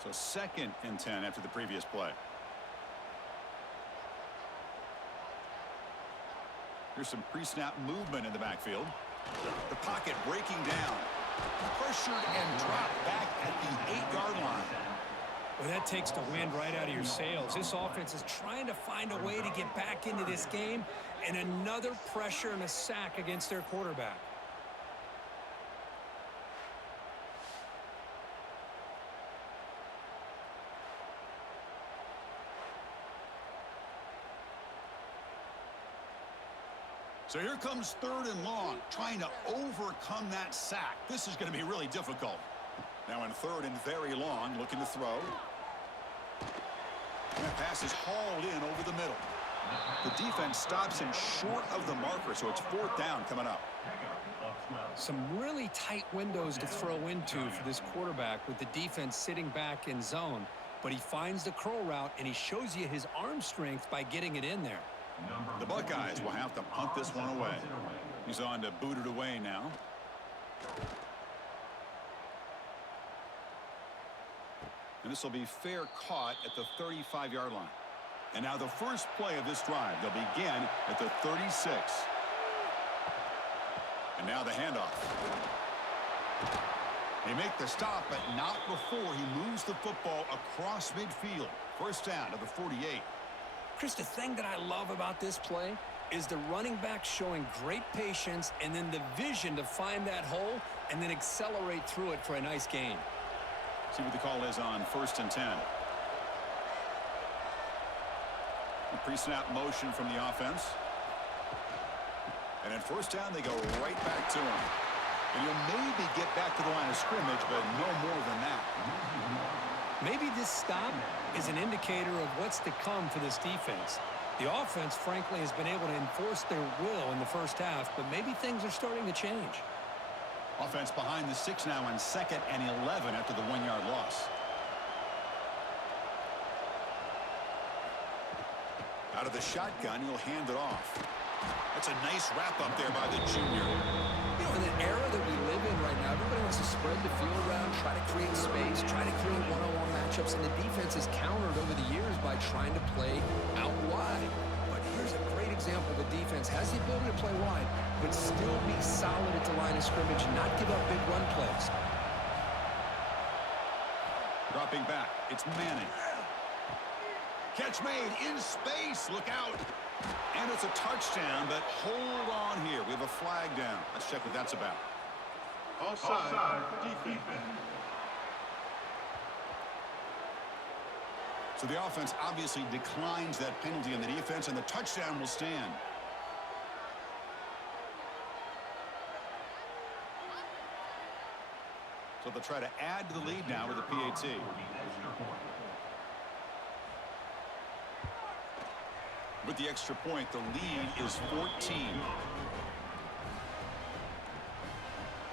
So 2nd and 10 after the previous play. Here's some pre-snap movement in the backfield. The pocket breaking down. Pressured and dropped back at the 8-yard line. Well, that takes the wind right out of your sails. This offense is trying to find a way to get back into this game, and another pressure and a sack against their quarterback. So here comes 3rd and long, trying to overcome that sack. This is going to be really difficult. Now in 3rd and very long, looking to throw. And that pass is hauled in over the middle. The defense stops him short of the marker, so it's 4th down coming up. Some really tight windows to throw into for this quarterback with the defense sitting back in zone. But he finds the curl route, and he shows you his arm strength by getting it in there. The Buckeyes will have to punt this one away. He's on to boot it away now. And this will be fair caught at the 35-yard line. And now the first play of this drive. They'll begin at the 36. And now the handoff. They make the stop, but not before he moves the football across midfield. First down to the 48. Chris, the thing that I love about this play is the running back showing great patience and then the vision to find that hole and then accelerate through it for a nice gain. See what the call is on 1st and 10. A pre-snap motion from the offense. And at 1st down, they go right back to him. And you'll maybe get back to the line of scrimmage, but no more than that. Maybe this stop is an indicator of what's to come for this defense. The offense, frankly, has been able to enforce their will in the first half, but maybe things are starting to change. Offense behind the 6 now on 2nd and 11 after the 1-yard loss. Out of the shotgun, he'll hand it off. That's a nice wrap up there by the junior. You know, in the era that we live in right now, everybody wants to spread the field around, try to create space, try to create one-on-one matchups, and the defense has countered over the years by trying to play out wide. But here's a great example. The defense has the ability to play wide, but still be solid at the line of scrimmage and not give up big run plays. Dropping back, it's Manning. Catch made in space. Look out. And it's a touchdown, but hold on here. We have a flag down. Let's check what that's about. Offside, defense. So the offense obviously declines that penalty on the defense, and the touchdown will stand. So they'll try to add to the lead now with a PAT. With the extra point, the lead is 14.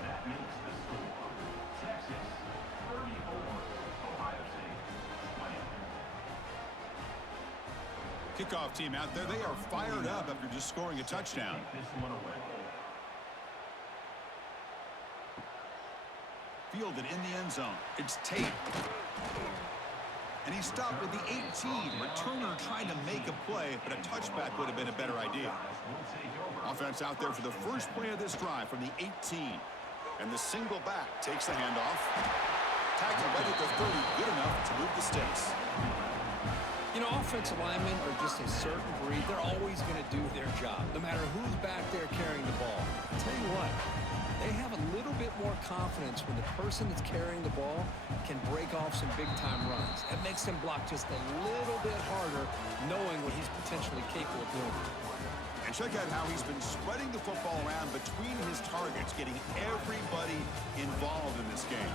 That makes the score. Texas 34, Ohio State 20. Kickoff team out there, they are fired up after just scoring a touchdown. This one away. Fielded in the end zone. It's Tate. And he stopped with the 18. Returner trying to make a play, but a touchback would have been a better idea. Offense out there for the first play of this drive from the 18. And the single back takes the handoff. Tackle right at the 30, good enough to move the sticks. You know, offensive linemen are just a certain breed. They're always going to do their job, no matter who's back there carrying the ball. I'll tell you what, they have a little bit more confidence when the person that's carrying the ball can break off some big-time runs. That makes them block just a little bit harder, knowing what he's potentially capable of doing. And check out how he's been spreading the football around between his targets, getting everybody involved in this game.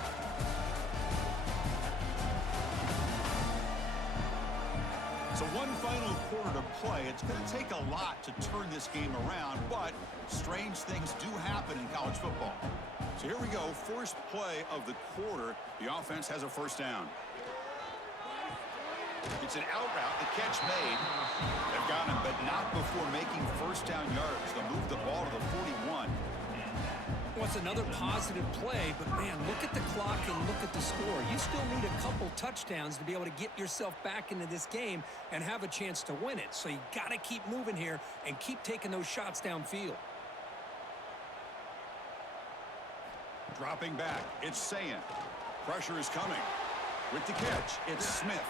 So one final quarter to play. It's going to take a lot to turn this game around, but strange things do happen in college football. So here we go, first play of the quarter. The offense has a first down. It's an out route, the catch made. They've got him, but not before making first down yards. They'll move the ball to the 41. Well, it's another positive play, but man, look at the clock and look at the score. You still need a couple touchdowns to be able to get yourself back into this game and have a chance to win it. So you got to keep moving here and keep taking those shots downfield. Dropping back, it's Sayan. Pressure is coming. With the catch, it's Smith.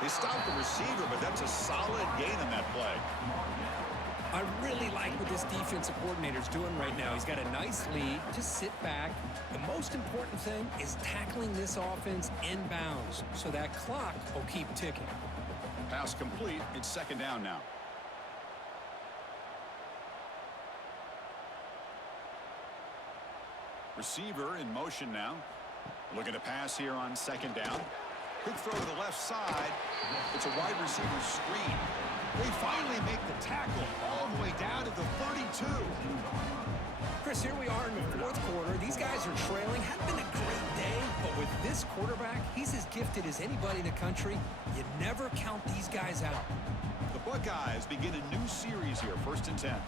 They stopped the receiver, but that's a solid gain on that play. I really like what this defensive coordinator's doing right now. He's got a nice lead. Just sit back. The most important thing is tackling this offense inbounds so that clock will keep ticking. Pass complete. It's second down now. Receiver in motion now. Looking to pass here on second down. Quick throw to the left side. It's a wide receiver screen. They finally make the tackle all the way down to the 32. Chris, here we are in the fourth quarter. These guys are trailing. Hadn't been a great day, but with this quarterback, he's as gifted as anybody in the country. You never count these guys out. The Buckeyes begin a new series here, 1st and 10.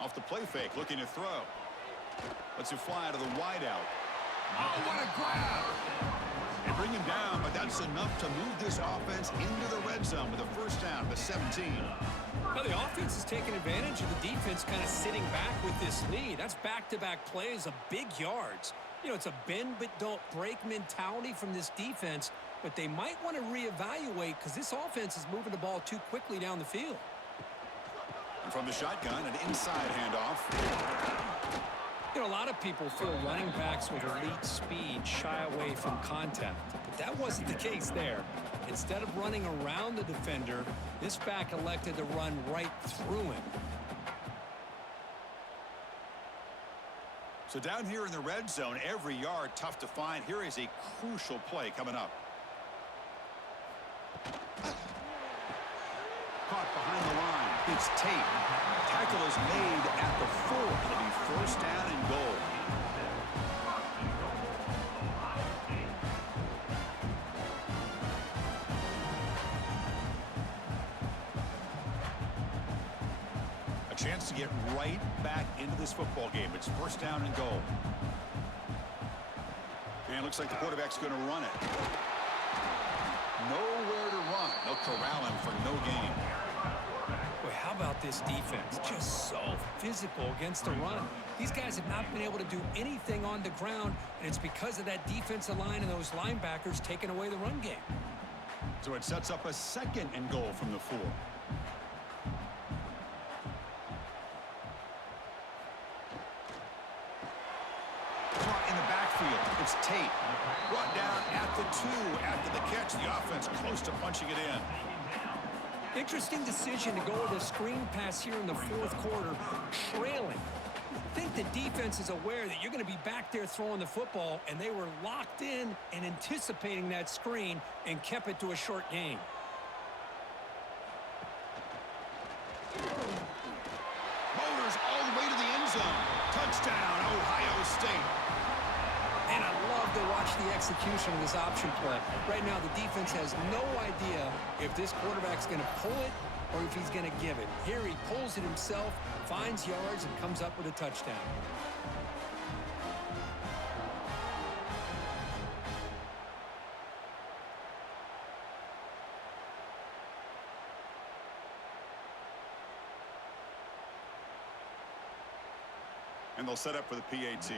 Off the play fake, looking to throw. Lets it fly to the wideout. Oh, what a grab! They bring him down, but that's enough to move this offense into the red zone with a first down, the 17. Well, the offense is taking advantage of the defense kind of sitting back with this lead. That's back-to-back plays of big yards. You know, it's a bend but don't break mentality from this defense, but they might want to reevaluate because this offense is moving the ball too quickly down the field. And from the shotgun, an inside handoff. You know, a lot of people feel running backs with elite speed shy away from contact, but that wasn't the case there. Instead of running around the defender, this back elected to run right through him. So down here in the red zone, every yard tough to find. Here is a crucial play coming up. Caught behind the line. It's Tate. Tackle is made at the 4. It'll be first down and goal. A chance to get right back into this football game. It's first down and goal. And it looks like the quarterback's going to run it. Nowhere to run. They'll corral him for no gain. Boy, how about this defense? Just so physical against the run. These guys have not been able to do anything on the ground, and it's because of that defensive line and those linebackers taking away the run game. So it sets up a second and goal from the 4. Caught in the backfield. It's Tate. Brought down at the 2 after the catch. The offense close to punching it in. Interesting decision to go with a screen pass here in the fourth quarter, trailing. I think the defense is aware that you're going to be back there throwing the football, and they were locked in and anticipating that screen and kept it to a short gain. Motors all the way to the end zone. Touchdown, Ohio State. And I love to watch the execution of this option play. Right now, the defense has no idea if this quarterback's going to pull it or if he's going to give it. Here he pulls it himself, finds yards, and comes up with a touchdown. And they'll set up for the PAT. Is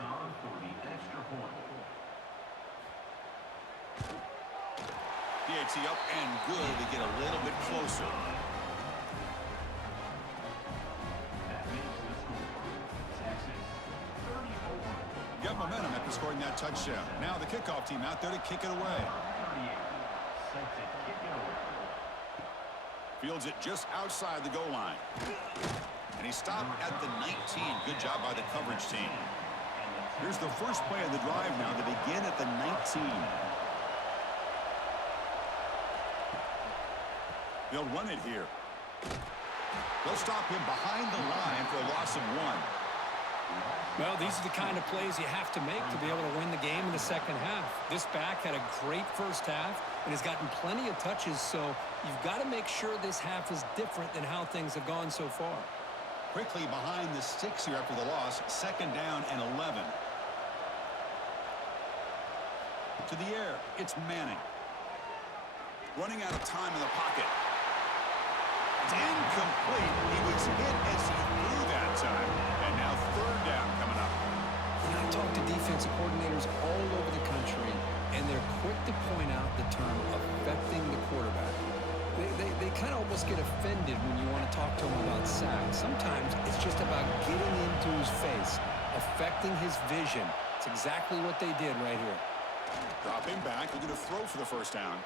on for the extra point. PAT up and good to get a little bit closer. That makes the score. Texas 34. Got momentum after scoring that touchdown. Now the kickoff team out there to kick it away. 38. Set to kick it away. Fields it just outside the goal line. And he stopped at the 19. Good job by the coverage team. Here's the first play of the drive now. They begin at the 19. They'll run it here. They'll stop him behind the line for a loss of 1. Well, these are the kind of plays you have to make to be able to win the game in the second half. This back had a great first half and has gotten plenty of touches, so you've got to make sure this half is different than how things have gone so far. Quickly behind the sticks here after the loss. 2nd down and 11. To the air, it's Manning. Running out of time in the pocket. It's incomplete. He was hit as he threw that time. And now 3rd down coming up. I talk to defensive coordinators all over the country, and they're quick to point out the term affecting the quarterback. They kind of almost get offended when you want to talk to them about sacks. Sometimes it's just about getting into his face, affecting his vision. It's exactly what they did right here. Dropping back, looking to throw for the 1st down.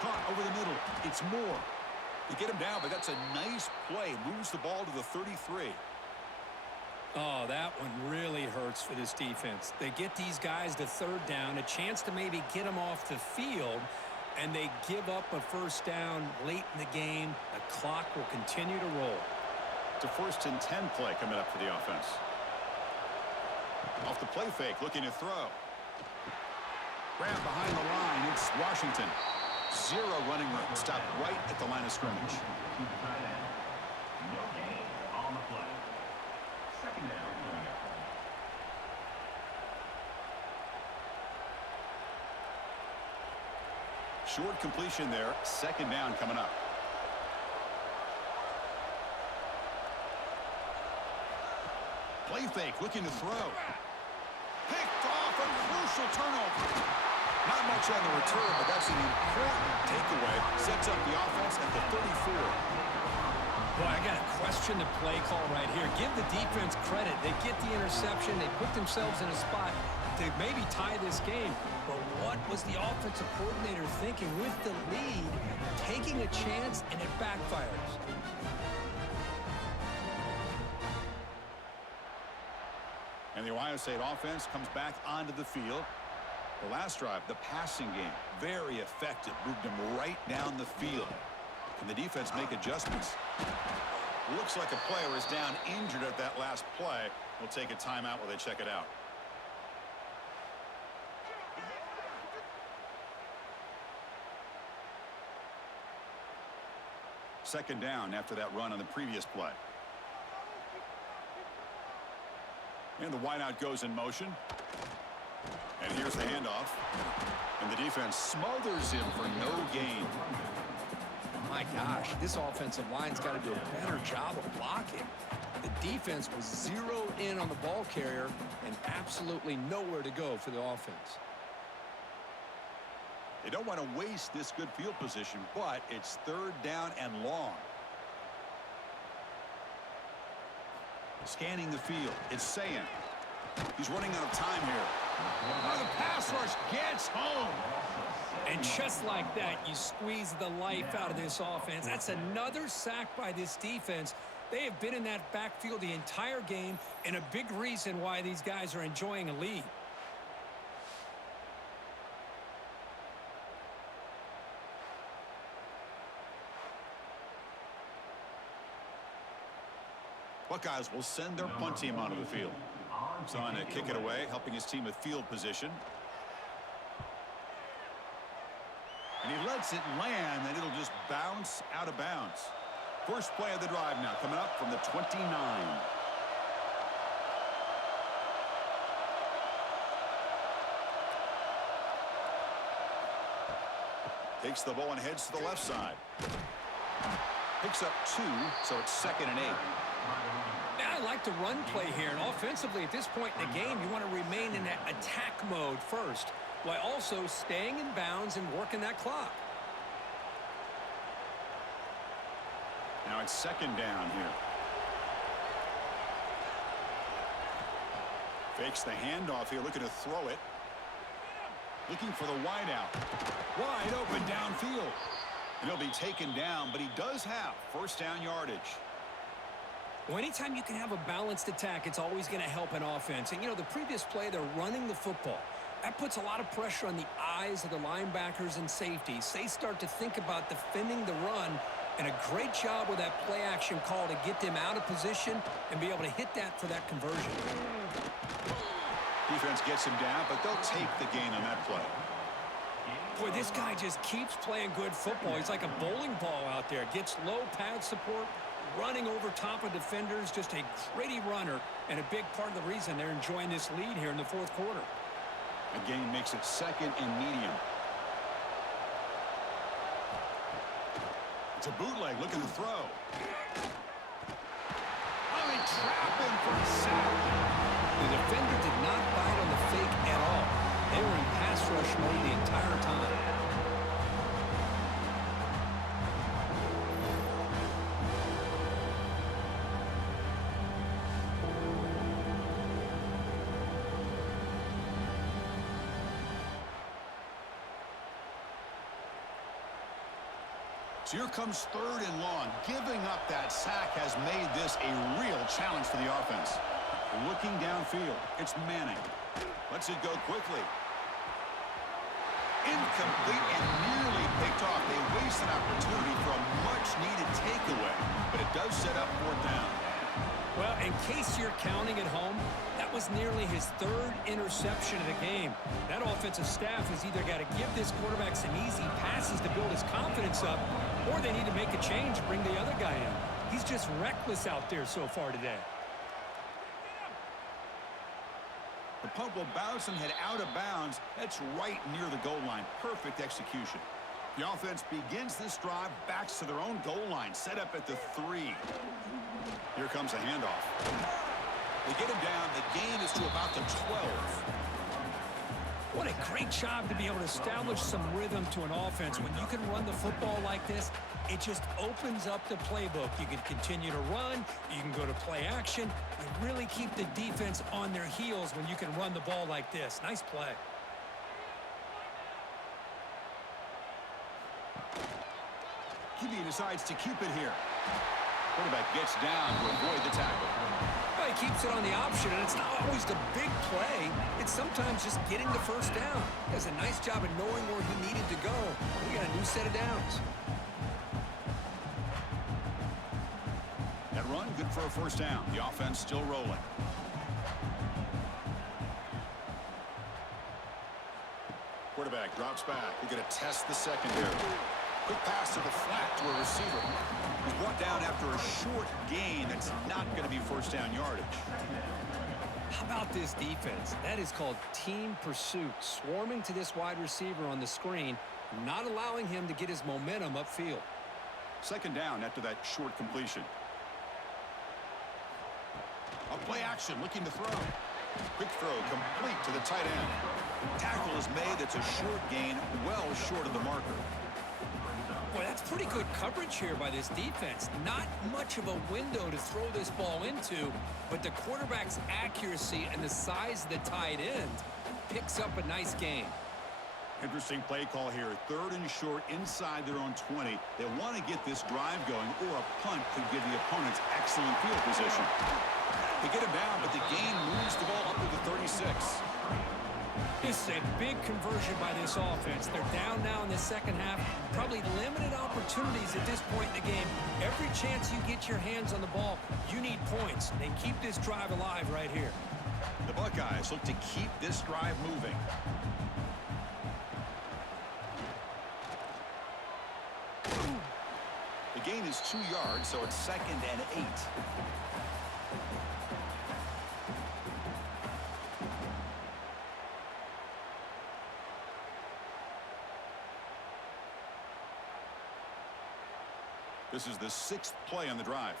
Caught over the middle. It's Moore. They get him down, but that's a nice play. Moves the ball to the 33. Oh, that one really hurts for this defense. They get these guys to 3rd down, a chance to maybe get them off the field, and they give up a 1st down late in the game. The clock will continue to roll. It's a 1st and 10 play coming up for the offense. Off the play fake, looking to throw. Grab behind the line, it's Washington. 0 running room, stopped right at the line of scrimmage. No gain on the play. 2nd down. Short completion there. 2nd down coming up. Play fake, looking to throw. Picked off, a crucial turnover. Not much on the return, but that's an important takeaway. Sets up the offense at the 34. Boy, I got to question the play call right here. Give the defense credit. They get the interception. They put themselves in a spot to maybe tie this game. But what was the offensive coordinator thinking with the lead, taking a chance, and it backfires? And the Ohio State offense comes back onto the field. The last drive, the passing game, very effective. Moved them right down the field. Can the defense make adjustments? Looks like a player is down injured at that last play. We'll take a timeout while they check it out. Second down after that run on the previous play. And the wideout goes in motion. And here's the handoff. And the defense smothers him for no gain. My gosh, this offensive line's got to do a better job of blocking. The defense was zeroed in on the ball carrier and absolutely nowhere to go for the offense. They don't want to waste this good field position, but it's 3rd down and long. Scanning the field, it's Sayan. He's running out of time here. Oh, the pass rush gets home. And just like that, you squeeze the life out of this offense. That's another sack by this defense. They have been in that backfield the entire game, and a big reason why these guys are enjoying a lead. Buckeyes will send their punt team onto the field. He's on to kick it away, helping his team with field position. And he lets it land, and it'll just bounce out of bounds. First play of the drive now, coming up from the 29. Takes the ball and heads to the left side. Picks up 2, so it's 2nd and 8. Now, I like the run play here, and offensively at this point in the game, you want to remain in that attack mode first, while also staying in bounds and working that clock. Now it's 2nd down here. Fakes the handoff here, looking to throw it. Looking for the wideout. Wide open downfield. And he'll be taken down, but he does have 1st down yardage. Well, anytime you can have a balanced attack, it's always going to help an offense. And, you know, the previous play, they're running the football. That puts a lot of pressure on the eyes of the linebackers and safeties. They start to think about defending the run And a great job with that play action call to get them out of position and be able to hit that for that conversion. Defense gets him down, but they'll take the gain on that play. Boy, this guy just keeps playing good football. He's like a bowling ball out there. Gets low pad support, running over top of defenders. Just a gritty runner, and a big part of the reason they're enjoying this lead here in the fourth quarter. The gain makes it 2nd and medium. It's a bootleg, looking to throw. Oh, they trap him for a sack. The defender did not bite on the fake at all. They were in pass rush mode the entire time. So here comes 3rd and long. Giving up that sack has made this a real challenge for the offense. Looking downfield, it's Manning. Lets it go quickly. Incomplete and nearly picked off. They waste an opportunity for a much-needed takeaway, but it does set up 4th down. Well, in case you're counting at home, that was nearly his 3rd interception of the game. That offensive staff has either got to give this quarterback some easy passes to build his confidence up, or they need to make a change and bring the other guy in. He's just reckless out there so far today. The punt will bounce and head out of bounds. That's right near the goal line. Perfect execution. The offense begins this drive, backs to their own goal line, set up at the 3. Here comes a handoff. They get him down. The gain is to about the 12. What a great job to be able to establish some rhythm to an offense. When you can run the football like this, it just opens up the playbook. You can continue to run. You can go to play action. You really keep the defense on their heels when you can run the ball like this. Nice play. QB decides to keep it here. Quarterback gets down to avoid the tackle. Well, he keeps it on the option, and it's not always the big play. It's sometimes just getting the 1st down. He does a nice job of knowing where he needed to go. We got a new set of downs. That run, good for a 1st down. The offense still rolling. Quarterback drops back. We're going to test the secondary. Quick pass to the flat to a receiver. He's brought down after a short gain that's not going to be 1st down yardage. How about this defense? That is called team pursuit. Swarming to this wide receiver on the screen, not allowing him to get his momentum upfield. 2nd down after that short completion. A play action, looking to throw. Quick throw complete to the tight end. Tackle is made. That's a short gain, well short of the marker. Boy, that's pretty good coverage here by this defense. Not much of a window to throw this ball into, but the quarterback's accuracy and the size of the tight end picks up a nice gain. Interesting play call here. 3rd and short inside their own 20. They want to get this drive going, or a punt could give the opponents excellent field position. They get him down, but the gain moves the ball up to the 36. This is a big conversion by this offense. They're down now in the 2nd half. Probably limited opportunities at this point in the game. Every chance you get your hands on the ball, you need points. They keep this drive alive right here. The Buckeyes look to keep this drive moving. The gain is 2 yards, so it's 2nd and 8. This is the 6th play on the drive.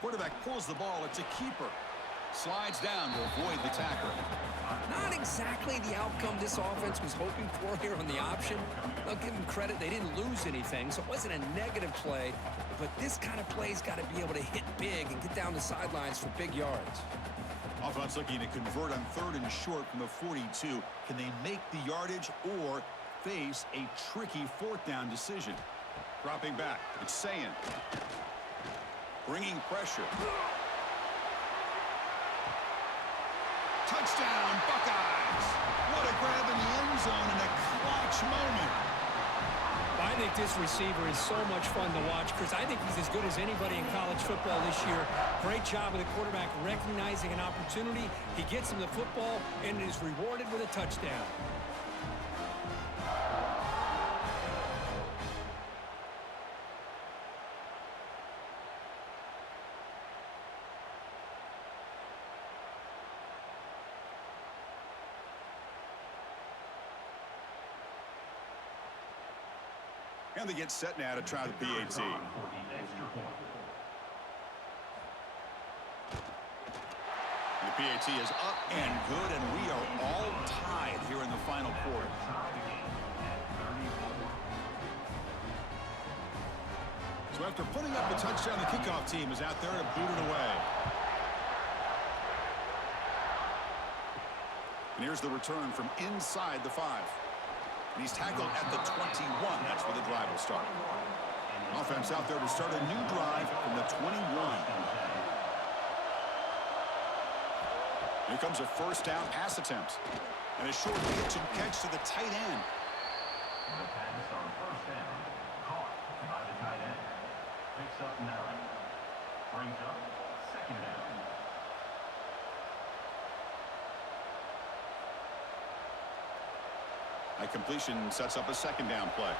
Quarterback pulls the ball. It's a keeper. Slides down to avoid the tackle. Not exactly the outcome this offense was hoping for here on the option. I'll give them credit. They didn't lose anything, so it wasn't a negative play. But this kind of play's got to be able to hit big and get down the sidelines for big yards. Offense looking to convert on 3rd and short from the 42. Can they make the yardage or face a tricky 4th down decision? Dropping back. It's Sayin. Bringing pressure. Touchdown, Buckeyes! What a grab in the end zone in a clutch moment. I think this receiver is so much fun to watch because I think he's as good as anybody in college football this year. Great job of the quarterback recognizing an opportunity. He gets him the football and is rewarded with a touchdown. And they get set now to try the PAT. For the extra point. The PAT is up and good, and we are all tied here in the final quarter. Tie the game at 34. So after putting up the touchdown, the kickoff team is out there to boot it away. And here's the return from inside the 5. And he's tackled at the 21. That's where the drive will start. Offense out there to start a new drive from the 21. Here comes a first down pass attempt. And a short pitch and catch to the tight end. The pass on first down. Caught by the tight end. Picks up 9. Brings up second down. A completion sets up a second down play.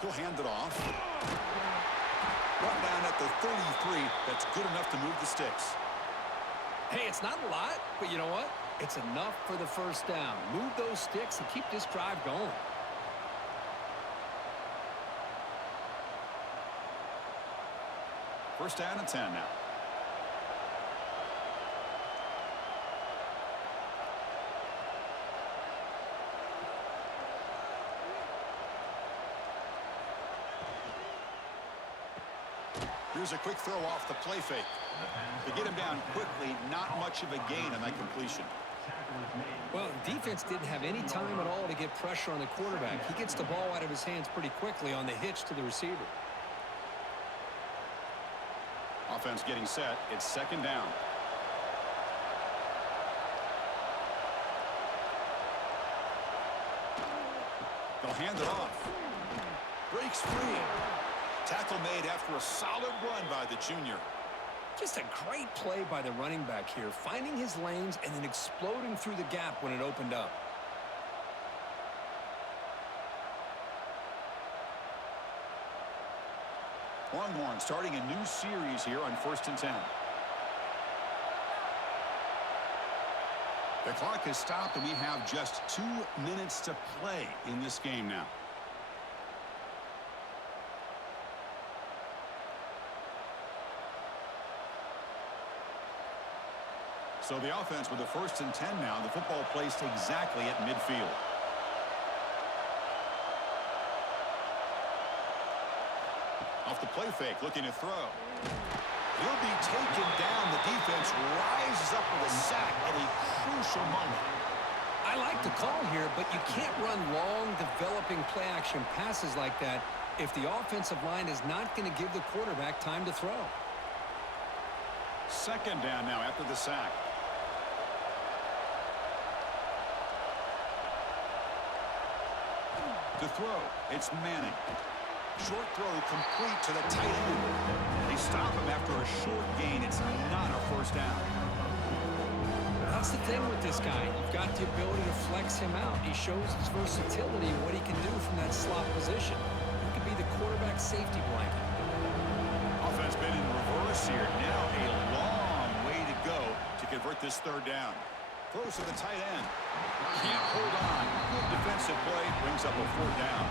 He'll hand it off. Brought down at the 33. That's good enough to move the sticks. Hey, it's not a lot, but you know what? It's enough for the first down. Move those sticks and keep this drive going. First down and 10 now. Here's a quick throw off the play fake. To get him down quickly, not much of a gain on that completion. Well, defense didn't have any time at all to get pressure on the quarterback. He gets the ball out of his hands pretty quickly on the hitch to the receiver. Offense getting set. It's second down. They'll hand it off. Breaks free. Tackle made after a solid run by the junior. Just a great play by the running back here, finding his lanes and then exploding through the gap when it opened up. Longhorns starting a new series here on 1st and 10. The clock has stopped, and we have just 2 minutes to play in this game now. So the offense with the 1st and 10 now. The football placed exactly at midfield. Off the play fake, looking to throw. He'll be taken down. The defense rises up with a sack at a crucial moment. I like the call here, but you can't run long, developing play-action passes like that if the offensive line is not going to give the quarterback time to throw. Second down now after the sack. To throw, it's Manning. Short throw complete to the tight end. They stop him after a short gain. It's not a first down. That's the thing with this guy. You've got the ability to flex him out. He shows his versatility and what he can do from that slot position. He could be the quarterback safety blanket. Offense been in reverse here. Now a long way to go to convert this third down. Throws to the tight end. Can't hold on. Good defensive play. Brings up a 4th down.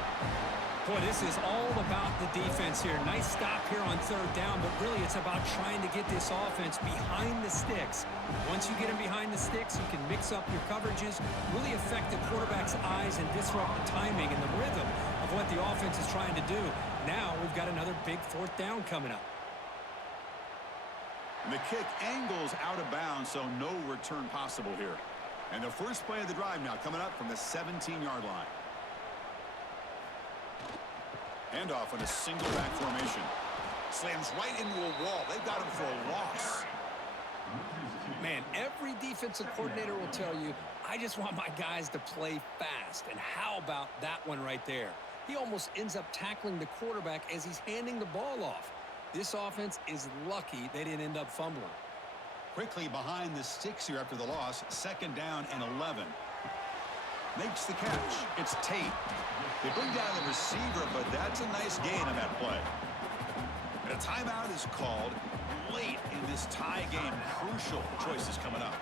Boy, this is all about the defense here. Nice stop here on 3rd down, but really it's about trying to get this offense behind the sticks. Once you get them behind the sticks, you can mix up your coverages, really affect the quarterback's eyes and disrupt the timing and the rhythm of what the offense is trying to do. Now we've got another big 4th down coming up. And the kick angles out of bounds, so no return possible here. And the first play of the drive now coming up from the 17-yard line. Handoff on a single back formation. Slams right into a wall. They've got him for a loss. Man, every defensive coordinator will tell you, I just want my guys to play fast. And how about that one right there? He almost ends up tackling the quarterback as he's handing the ball off. This offense is lucky they didn't end up fumbling. Quickly behind the sticks here after the loss. 2nd down and 11. Makes the catch. It's Tate. They bring down the receiver, but that's a nice gain on that play. And a timeout is called late in this tie game. Crucial choices coming up.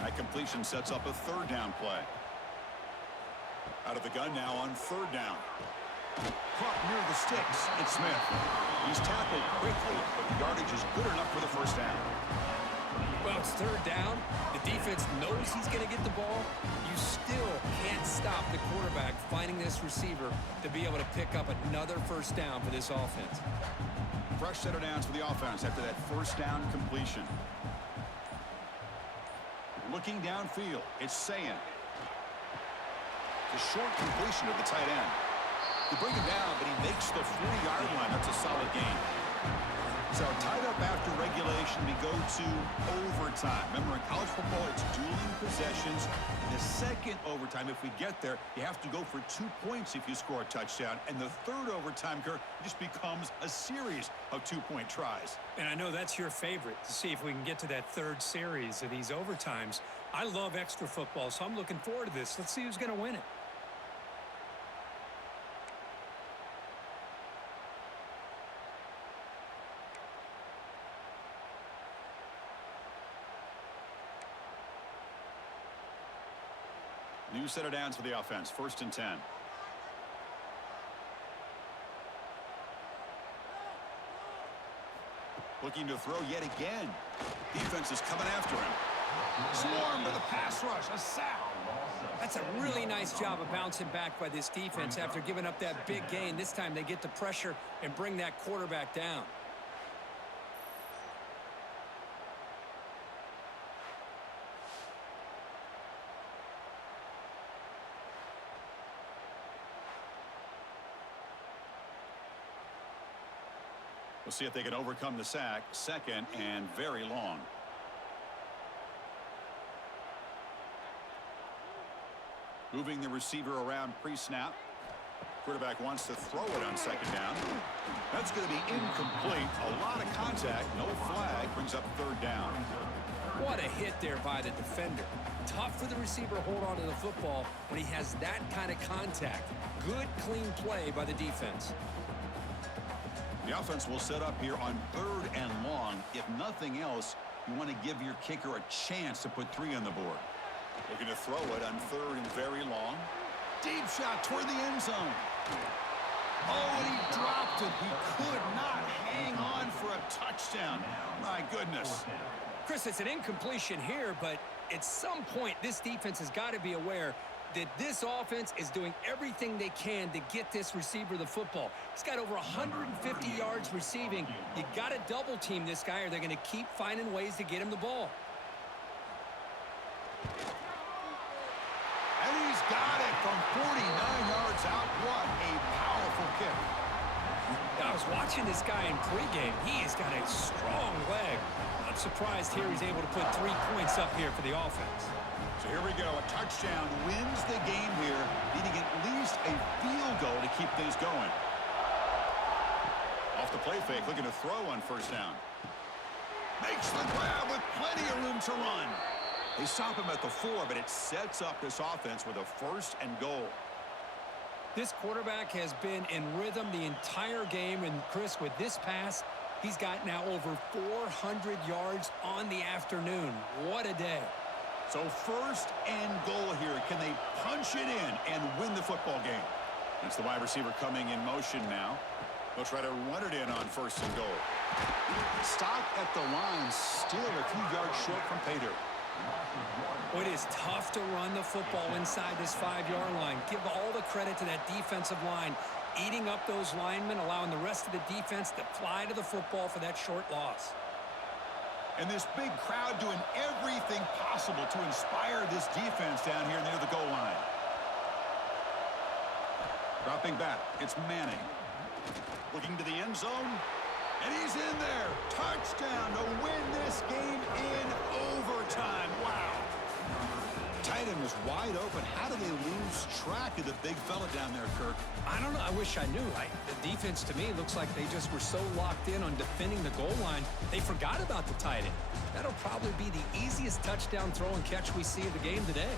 That completion sets up a 3rd down play. Out of the gun now on 3rd down. Caught near the sticks. It's Smith. He's tackled quickly, but the yardage is good enough for the 1st down. Well, it's 3rd down. The defense knows he's going to get the ball. You still can't stop the quarterback finding this receiver to be able to pick up another 1st down for this offense. Fresh set of downs for the offense after that 1st down completion. Looking downfield, it's Sayin. The short completion of the tight end. They bring him down, but he makes the 40-yard line. That's a solid gain. So tied up after regulation, we go to overtime. Remember, in college football, it's dueling possessions. In the 2nd overtime, if we get there, you have to go for 2 points if you score a touchdown. And the 3rd overtime, Kirk, just becomes a series of 2-point tries. And I know that's your favorite, to see if we can get to that 3rd series of these overtimes. I love extra football, so I'm looking forward to this. Let's see who's going to win it. New set of downs for the offense. 1st and 10. Looking to throw yet again. Defense is coming after him. Swarmed by the pass rush. A sack. That's a really nice job of bouncing back by this defense after giving up that big gain. This time they get the pressure and bring that quarterback down. We'll see if they can overcome the sack. 2nd and very long. Moving the receiver around pre-snap. Quarterback wants to throw it on 2nd down. That's going to be incomplete. A lot of contact. No flag. Brings up 3rd down. What a hit there by the defender. Tough for the receiver to hold on to the football when he has that kind of contact. Good, clean play by the defense. The offense will set up here on 3rd and long. If nothing else, you want to give your kicker a chance to put 3 on the board. Looking to throw it on 3rd and very long. Deep shot toward the end zone. Oh, and he dropped it. He could not hang on for a touchdown. My goodness. Chris, it's an incompletion here, but at some point, this defense has got to be aware that this offense is doing everything they can to get this receiver the football. He's got over 150 yards receiving. You got to double team this guy or they're going to keep finding ways to get him the ball. And he's got it from 49 yards out. What a powerful kick. I was watching this guy in pregame. He's got a strong leg. Not surprised here he's able to put 3 points up here for the offense. So here we go. A touchdown wins the game here, needing at least a field goal to keep things going. Off the play fake, looking to throw on 1st down. Makes the grab with plenty of room to run. They stop him at the 4, but it sets up this offense with a 1st and goal. This quarterback has been in rhythm the entire game, and Chris, with this pass, he's got now over 400 yards on the afternoon. What a day. So 1st and goal here. Can they punch it in and win the football game? It's the wide receiver coming in motion now. They'll try to run it in on 1st and goal. Stop at the line, still a few yards short from pay dirt. It is tough to run the football inside this 5-yard line. Give all the credit to that defensive line, eating up those linemen, allowing the rest of the defense to fly to the football for that short loss. And this big crowd doing everything possible to inspire this defense down here near the goal line. Dropping back, it's Manning. Looking to the end zone. And he's in there. Touchdown to win this game in overtime. Wow. Tight end was wide open. How do they lose track of the big fella down there, Kirk? I don't know. I wish I knew. The defense, to me, looks like they just were so locked in on defending the goal line, they forgot about the tight end. That'll probably be the easiest touchdown throw and catch we see of the game today.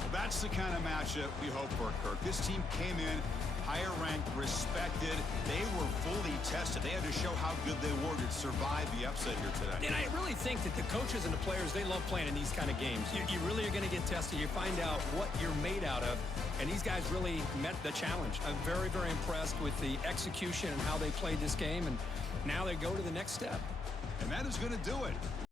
Well, that's the kind of matchup we hope for, Kirk. This team came in higher ranked, respected. They were fully tested. They had to show how good they were to survive the upset here today. And I really think that the coaches and the players, they love playing in these kind of games. You really are going to get tested. You find out what you're made out of. And these guys really met the challenge. I'm very, very impressed with the execution and how they played this game. And now they go to the next step. And that is going to do it.